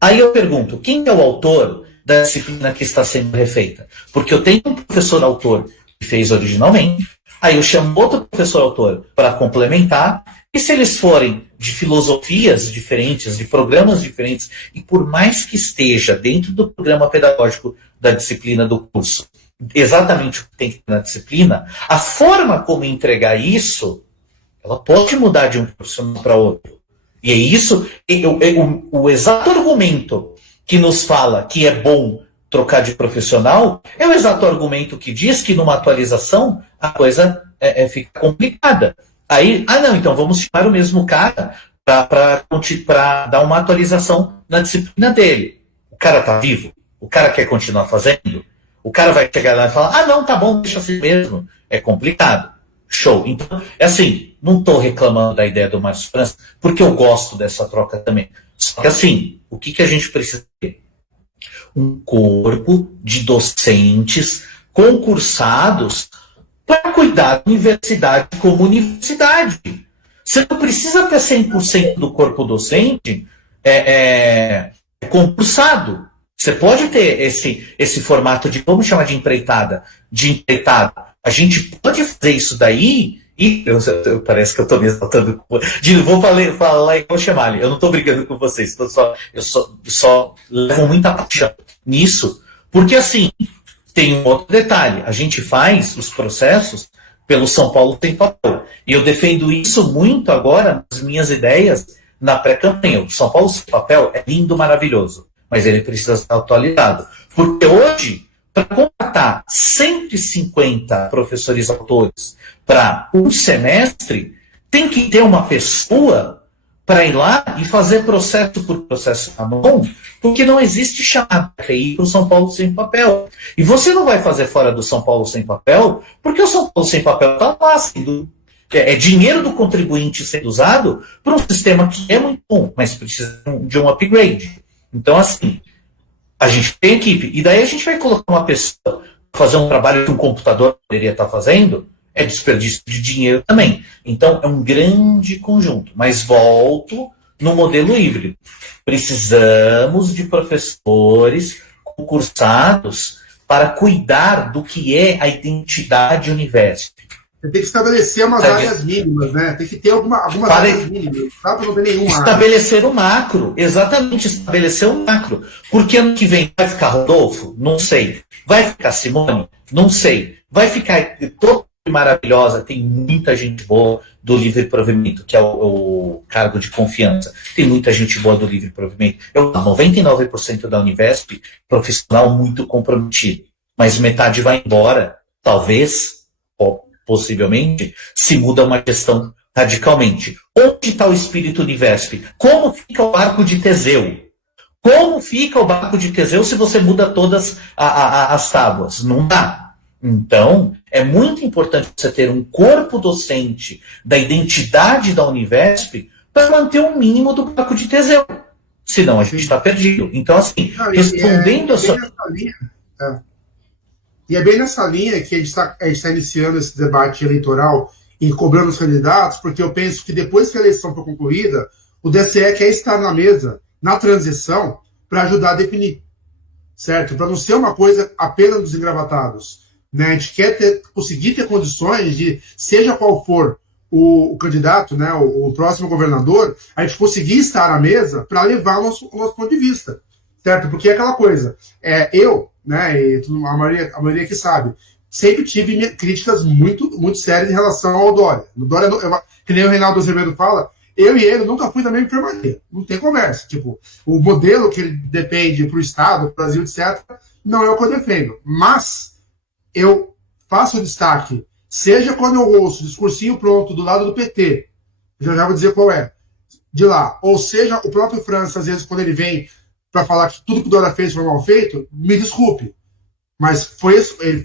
Aí eu pergunto, quem é o autor da disciplina que está sendo refeita? Porque eu tenho um professor autor que fez originalmente, aí eu chamo outro professor autor para complementar, e se eles forem de filosofias diferentes, de programas diferentes, e por mais que esteja dentro do programa pedagógico da disciplina do curso, exatamente o que tem que ter na disciplina, a forma como entregar isso, ela pode mudar de um profissional para outro. E é isso, o exato argumento que nos fala que é bom trocar de profissional, é o exato argumento que diz que numa atualização a coisa fica complicada. Aí, não, então vamos chamar o mesmo cara para dar uma atualização na disciplina dele. O cara está vivo? O cara quer continuar fazendo? O cara vai chegar lá e falar, não, tá bom, deixa assim mesmo. É complicado. Show. Então, assim, não estou reclamando da ideia do Márcio França, porque eu gosto dessa troca também. Só que assim, o que a gente precisa ter? Um corpo de docentes concursados para cuidar da universidade como universidade. Você não precisa ter 100% do corpo docente concursado. Você pode ter esse formato de, vamos chamar de empreitada. A gente pode fazer isso daí e parece que eu estou me exaltando. Vou falar igual o Chemali. Eu não estou brigando com vocês. Eu só levo muita paixão nisso. Porque, assim, tem um outro detalhe. A gente faz os processos pelo São Paulo Sem Papel. E eu defendo isso muito agora nas minhas ideias na pré-campanha. O São Paulo Sem Papel é lindo, maravilhoso. Mas ele precisa ser atualizado. Porque hoje, para contratar 150 professores autores para um semestre, tem que ter uma pessoa para ir lá e fazer processo por processo na mão, porque não existe chamada para ir para o São Paulo Sem Papel. E você não vai fazer fora do São Paulo Sem Papel, porque o São Paulo Sem Papel está lá sendo... É dinheiro do contribuinte sendo usado para um sistema que é muito bom, mas precisa de um upgrade. Então, assim, a gente tem equipe, e daí a gente vai colocar uma pessoa para fazer um trabalho que um computador poderia estar fazendo, é desperdício de dinheiro também. Então, é um grande conjunto. Mas volto no modelo híbrido. Precisamos de professores concursados para cuidar do que é a identidade Univesp. Você tem que estabelecer umas áreas mínimas, né? Tem que ter algumas áreas mínimas. Não dá para não ter nenhuma estabelecer o macro. Exatamente, estabelecer o macro. Porque ano que vem vai ficar Rodolfo? Não sei. Vai ficar Simone? Não sei. Vai ficar todo maravilhosa, tem muita gente boa do livre provimento, que é o cargo de confiança. Tem muita gente boa do livre provimento. 99% da Univesp, profissional muito comprometido. Mas metade vai embora, talvez, ou possivelmente, se muda uma gestão radicalmente. Onde está o espírito Univesp? Como fica o barco de Teseu? Como fica o barco de Teseu se você muda todas as tábuas? Não dá. Então, é muito importante você ter um corpo docente da identidade da Univesp para manter o mínimo do barco de Teseu. Senão a gente está perdido. Então, assim, respondendo a sua... E é bem nessa linha que a gente está iniciando esse debate eleitoral e cobrando os candidatos, porque eu penso que depois que a eleição for concluída, o DCE quer estar na mesa, na transição, para ajudar a definir. Certo? Para não ser uma coisa apenas dos engravatados. Né? A gente quer conseguir ter condições de, seja qual for o candidato, né, o próximo governador, a gente conseguir estar à mesa para levar o nosso ponto de vista. Certo? Porque é aquela coisa. Eu, né, e a maioria que sabe, sempre tive críticas muito, muito sérias em relação ao Dória. O Dória, que nem o Reinaldo Azevedo fala, eu e ele nunca fui da mesma enfermaria. Não tem conversa. Tipo, o modelo que ele depende para o Estado, para o Brasil, etc., não é o que eu defendo. Mas eu faço o destaque, seja quando eu ouço discursinho pronto do lado do PT, já vou dizer qual é, de lá, ou seja, o próprio França, às vezes, quando ele vem para falar que tudo que o Dória fez foi mal feito, me desculpe. Mas foi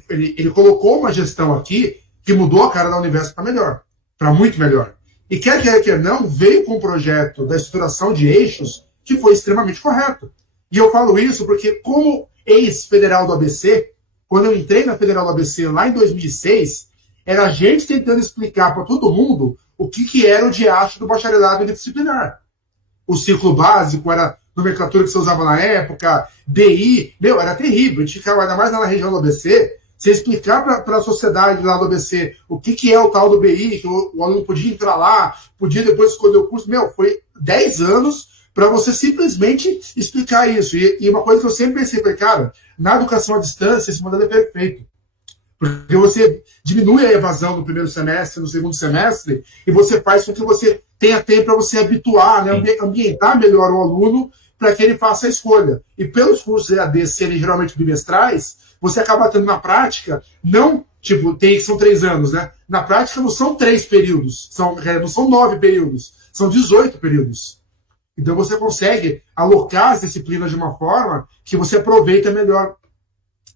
ele colocou uma gestão aqui que mudou a cara da Univesp para melhor, para muito melhor. E quer não, veio com um projeto da estruturação de eixos que foi extremamente correto. E eu falo isso porque, como ex-federal do ABC, quando eu entrei na Federal do ABC lá em 2006, era a gente tentando explicar para todo mundo o que era o diacho do bacharelado interdisciplinar. O ciclo básico era a nomenclatura que você usava na época, DI, era terrível. A gente ficava ainda mais na região do ABC, você explicar para a sociedade lá do ABC o que é o tal do BI, que o aluno podia entrar lá, podia depois escolher o curso. Foi 10 anos para você simplesmente explicar isso. E uma coisa que eu sempre pensei, cara, na educação à distância, esse modelo é perfeito. Porque você diminui a evasão no primeiro semestre, no segundo semestre, e você faz com que você tenha tempo para você habituar, né, ambientar melhor o aluno para que ele faça a escolha. E pelos cursos EAD serem geralmente bimestrais, você acaba tendo na prática, não, são 3 anos, né? Na prática não são 3 períodos, não são 9 períodos, são 18 períodos. Então você consegue alocar as disciplinas de uma forma que você aproveita melhor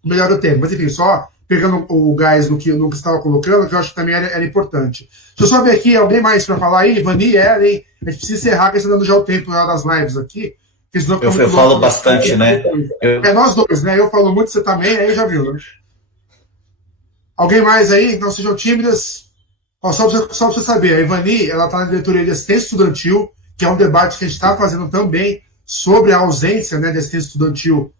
o tempo. Mas enfim, só pegando o gás no que você estava colocando, que eu acho que também era importante. Deixa eu só ver aqui, alguém mais para falar aí? Vani, Ellen, a gente precisa encerrar, que está dando já o tempo das lives aqui. Eu falo bastante, né? Nós dois, né? Eu falo muito, você também, aí já viu, né? Alguém mais aí? Não sejam tímidas. Ó, só para você saber, a Ivani, ela está na diretoria de assistência estudantil, que é um debate que a gente está fazendo também sobre a ausência, né, de assistência estudantil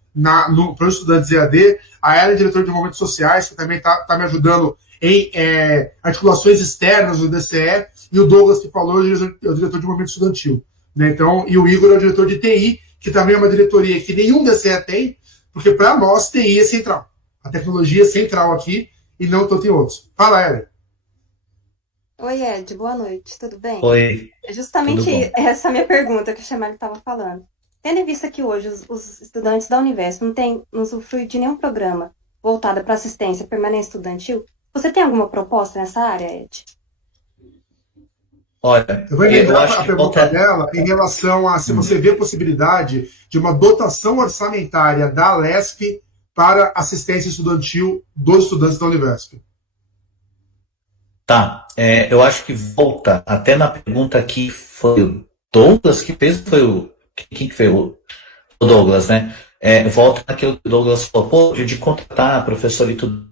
para os estudantes EAD. A ela é diretora de movimentos sociais, que também está me ajudando em articulações externas do DCE, e o Douglas, que falou, é o diretor de movimento estudantil. Né? Então, e o Igor é o diretor de TI, que também é uma diretoria que nenhum DCE tem, porque para nós TI é central. A tecnologia é central aqui e não tanto em outros. Fala, Ellen. Oi, Ed, boa noite, tudo bem? Oi. É justamente essa minha pergunta que o Chamelli estava falando. Tendo em vista que hoje os estudantes da Univesp não usufruem de nenhum programa voltado para assistência permanente estudantil, você tem alguma proposta nessa área, Ed? Olha, eu vou lembrar a pergunta volta... dela em relação a se você vê possibilidade de uma dotação orçamentária da Alesp para assistência estudantil dos estudantes da Univesp. Tá, eu acho que volta até na pergunta que foi o Douglas que fez, quem que foi o Douglas, né? Volta naquilo que o Douglas falou, pô, de contratar professor e tudo.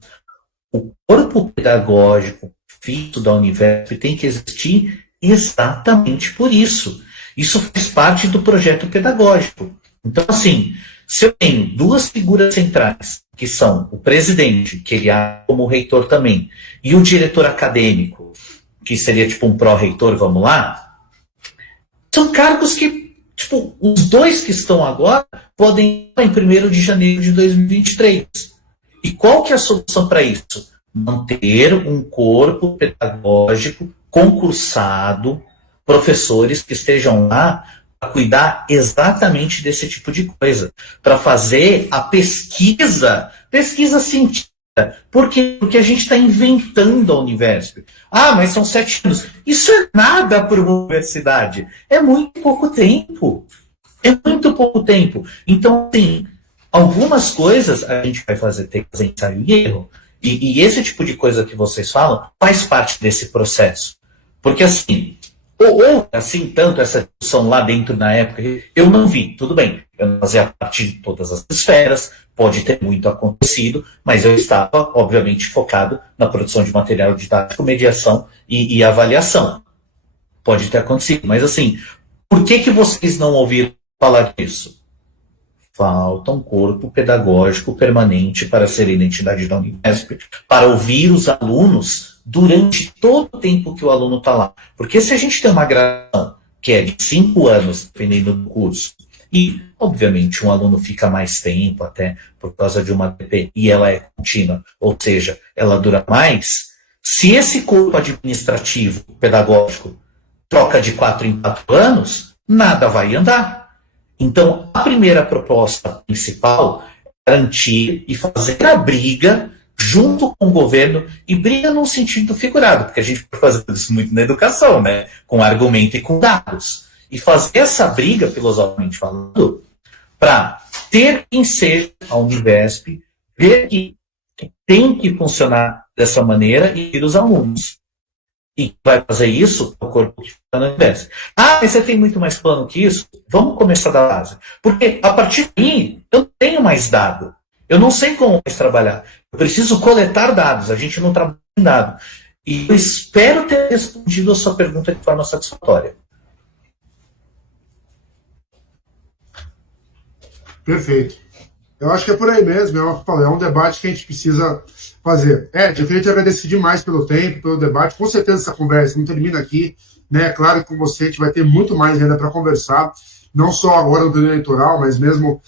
O corpo pedagógico fixo da Univesp tem que existir exatamente por isso. Isso faz parte do projeto pedagógico. Então, assim, se eu tenho duas figuras centrais, que são o presidente, que ele é como reitor também, e o diretor acadêmico, que seria tipo um pró-reitor, vamos lá, são cargos que, tipo, os dois que estão agora podem ir em 1º de janeiro de 2023. E qual que é a solução para isso? Manter um corpo pedagógico concursado, professores que estejam lá para cuidar exatamente desse tipo de coisa, para fazer a pesquisa científica. Por quê? Porque a gente está inventando a Univesp. Ah, mas são 7 anos. Isso é nada para uma universidade. É muito pouco tempo. É muito pouco tempo. Então, assim, algumas coisas a gente vai ter que fazer ensaio e erro. E esse tipo de coisa que vocês falam faz parte desse processo. Porque, assim, ou assim, tanto essa discussão lá dentro na época, eu não vi, tudo bem, eu não fazia parte de todas as esferas, pode ter muito acontecido, mas eu estava, obviamente, focado na produção de material didático, mediação e avaliação. Pode ter acontecido, mas assim, por que vocês não ouviram falar disso? Falta um corpo pedagógico permanente para ser a identidade da Univesp, para ouvir os alunos durante todo o tempo que o aluno está lá. Porque se a gente tem uma graduação que é de 5 anos, dependendo do curso, e, obviamente, um aluno fica mais tempo até por causa de uma DP, e ela é contínua, ou seja, ela dura mais, se esse corpo administrativo, pedagógico, troca de 4 em 4 anos, nada vai andar. Então, a primeira proposta principal é garantir e fazer a briga junto com o governo, e briga num sentido figurado, porque a gente pode fazer isso muito na educação, né? Com argumento e com dados. E fazer essa briga, filosoficamente falando, para ter quem seja a Univesp, ver que tem que funcionar dessa maneira e ir os alunos. E vai fazer isso o corpo que fica na Univesp. Ah, mas você tem muito mais plano que isso? Vamos começar da base. Porque a partir daí, eu tenho mais dado. Eu não sei como mais trabalhar. Eu preciso coletar dados. A gente não trabalha em dado. E eu espero ter respondido a sua pergunta de forma satisfatória. Perfeito. Eu acho que é por aí mesmo. É um debate que a gente precisa fazer. Ed, eu queria te agradecer demais pelo tempo, pelo debate. Com certeza essa conversa não termina aqui. Né? Claro que com você a gente vai ter muito mais ainda para conversar. Não só agora no período eleitoral, mas mesmo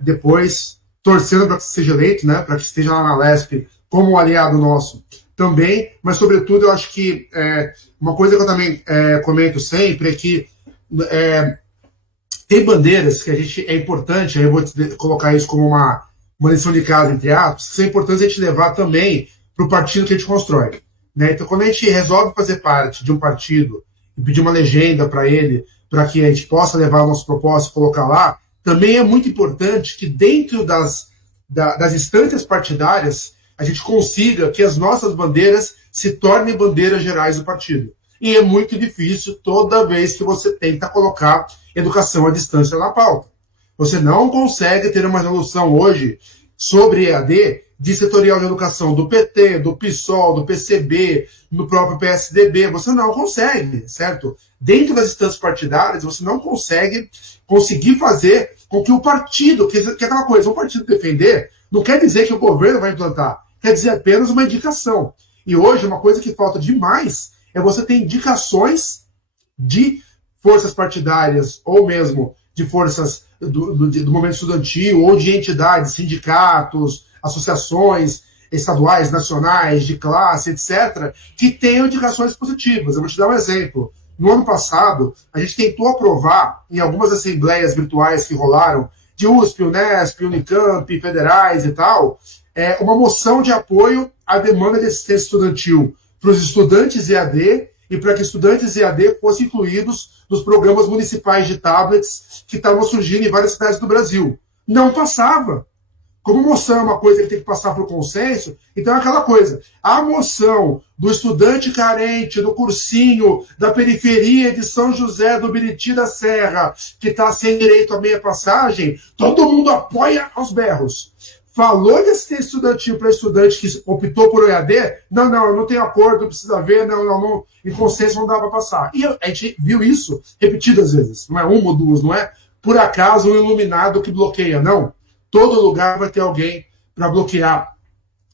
depois, torcendo para que você seja eleito, né? Para que esteja lá na Lesp como um aliado nosso também. Mas, sobretudo, eu acho que uma coisa que eu também comento sempre é que tem bandeiras que é importante, aí eu vou colocar isso como uma lição de casa, entre aspas, que são importantes a gente levar também para o partido que a gente constrói. Né? Então, quando a gente resolve fazer parte de um partido e pedir uma legenda para ele, para que a gente possa levar o nosso propósito e colocar lá, também é muito importante que dentro das instâncias partidárias a gente consiga que as nossas bandeiras se tornem bandeiras gerais do partido. E é muito difícil toda vez que você tenta colocar educação à distância na pauta. Você não consegue ter uma resolução hoje sobre EAD de setorial de educação do PT, do PSOL, do PCB, no próprio PSDB. Você não consegue, certo? Dentro das instâncias partidárias, você não conseguir fazer com que o partido, que é aquela coisa, o partido defender, não quer dizer que o governo vai implantar, quer dizer apenas uma indicação. E hoje, uma coisa que falta demais é você ter indicações de forças partidárias ou mesmo de forças do movimento estudantil ou de entidades, sindicatos, associações estaduais, nacionais, de classe, etc., que tenham indicações positivas. Eu vou te dar um exemplo. No ano passado, a gente tentou aprovar, em algumas assembleias virtuais que rolaram, de USP, Unesp, Unicamp, federais e tal, uma moção de apoio à demanda de assistência estudantil para os estudantes EAD e para que estudantes EAD fossem incluídos nos programas municipais de tablets que estavam surgindo em várias cidades do Brasil. Não passava. Como moção é uma coisa que tem que passar por consenso, então é aquela coisa. A moção do estudante carente, do cursinho, da periferia de São José do Biriti da Serra, que está sem direito à meia passagem, todo mundo apoia aos berros. Falou de assistência estudantil para estudante que optou por EAD, não, eu não tenho acordo, precisa ver, não, em consenso não dá para passar. E a gente viu isso repetidas vezes, não é uma ou duas, não é por acaso um iluminado que bloqueia, não. Todo lugar vai ter alguém para bloquear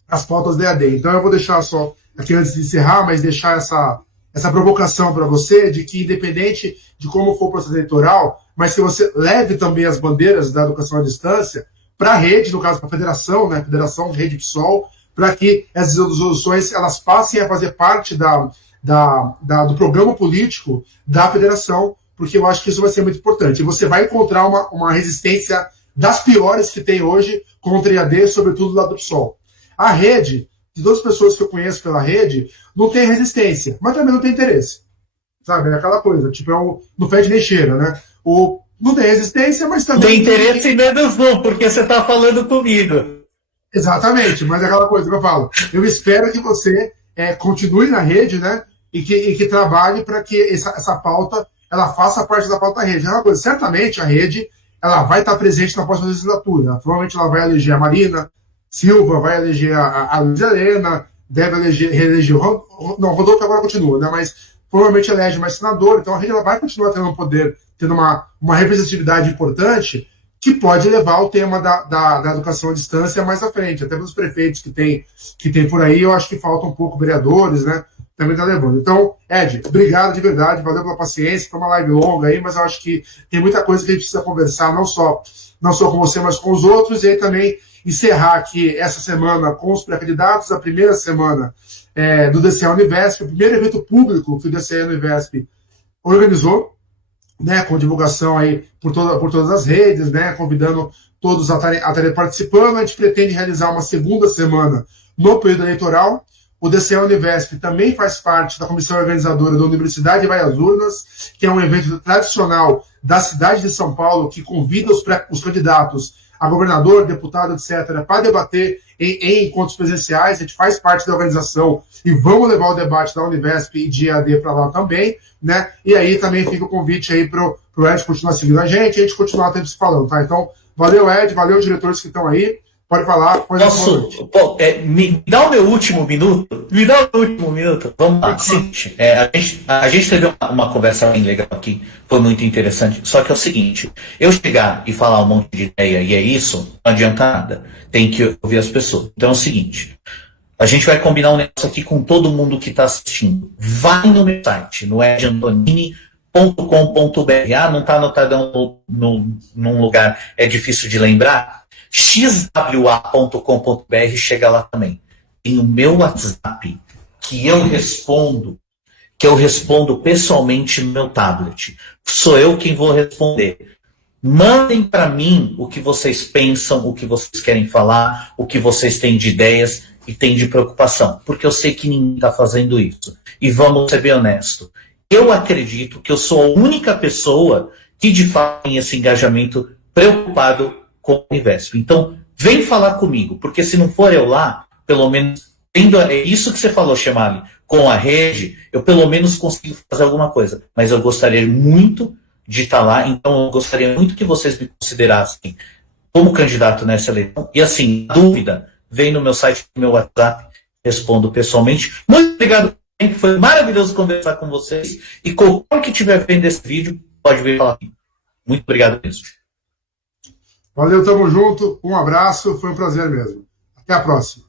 as pautas da EAD. Então eu vou deixar só, aqui antes de encerrar, mas deixar essa provocação para você, de que independente de como for o processo eleitoral, mas que você leve também as bandeiras da educação à distância para a rede, no caso para a federação, né, Federação Rede PSOL, para que essas resoluções elas passem a fazer parte do programa político da federação, porque eu acho que isso vai ser muito importante. E você vai encontrar uma resistência das piores que tem hoje contra a EAD, sobretudo do lado do PSOL. A rede, de todas as pessoas que eu conheço pela rede, não tem resistência, mas também não tem interesse. Sabe? É aquela coisa, tipo, não fede nem cheira, né? Não tem resistência, mas também... Tem interesse em menos um, porque você está falando comigo. Exatamente, mas é aquela coisa que eu falo. Eu espero que você continue na rede, né? E que trabalhe para que essa pauta ela faça parte da pauta da rede. É uma coisa, certamente a rede ela vai estar presente na próxima legislatura. Provavelmente ela vai eleger a Marina Silva, vai eleger a Luiz Helena, deve reeleger o Rodolfo agora continua, né? Mas provavelmente elege mais senador, então a rede ela vai continuar tendo um poder, tendo uma representatividade importante que pode levar o tema da educação à distância mais à frente. Até pelos prefeitos que tem por aí, eu acho que faltam um pouco vereadores, né? Também está levando. Então, Ed, obrigado de verdade, valeu pela paciência, foi uma live longa aí, mas eu acho que tem muita coisa que a gente precisa conversar, não só com você, mas com os outros, e aí também encerrar aqui essa semana com os pré-candidatos, a primeira semana do DCE Univesp, o primeiro evento público que o DCE Univesp organizou, né, com divulgação aí por todas as redes, né, convidando todos a estarem participando. A gente pretende realizar uma segunda semana no período eleitoral. O DCE Univesp também faz parte da comissão organizadora da Universidade Vai às Urnas, que é um evento tradicional da cidade de São Paulo, que convida os candidatos a governador, deputado, etc., para debater em encontros presenciais. A gente faz parte da organização e vamos levar o debate da Univesp e de EAD para lá também, né? E aí também fica o convite aí para o Ed continuar seguindo a gente continuar sempre se falando, tá? Então, valeu, Ed, valeu os diretores que estão aí. Pode falar. Me dá o meu último minuto? Vamos lá. Seguinte, a gente teve uma conversa bem legal aqui, foi muito interessante. Só que é o seguinte, eu chegar e falar um monte de ideia e é isso, não adianta nada. Tem que ouvir as pessoas. Então é o seguinte, a gente vai combinar um negócio aqui com todo mundo que está assistindo. Vai no meu site, no edantonini.com.br. Não está anotado num lugar, é difícil de lembrar. xwa.com.br, chega lá também. Tem o meu WhatsApp, que eu respondo pessoalmente no meu tablet. Sou eu quem vou responder. Mandem para mim o que vocês pensam, o que vocês querem falar, o que vocês têm de ideias e têm de preocupação, porque eu sei que ninguém está fazendo isso. E vamos ser bem honestos. Eu acredito que eu sou a única pessoa que de fato tem esse engajamento preocupado com o Univesp. Então, vem falar comigo, porque se não for eu lá, pelo menos, é isso que você falou, Chemali, com a rede, eu pelo menos consigo fazer alguma coisa. Mas eu gostaria muito de estar lá, então eu gostaria muito que vocês me considerassem como candidato nessa eleição. E assim, dúvida, vem no meu site, no meu WhatsApp, respondo pessoalmente. Muito obrigado, foi maravilhoso conversar com vocês. E qualquer que estiver vendo esse vídeo, pode vir falar comigo. Muito obrigado mesmo. Valeu, tamo junto. Um abraço, foi um prazer mesmo. Até a próxima.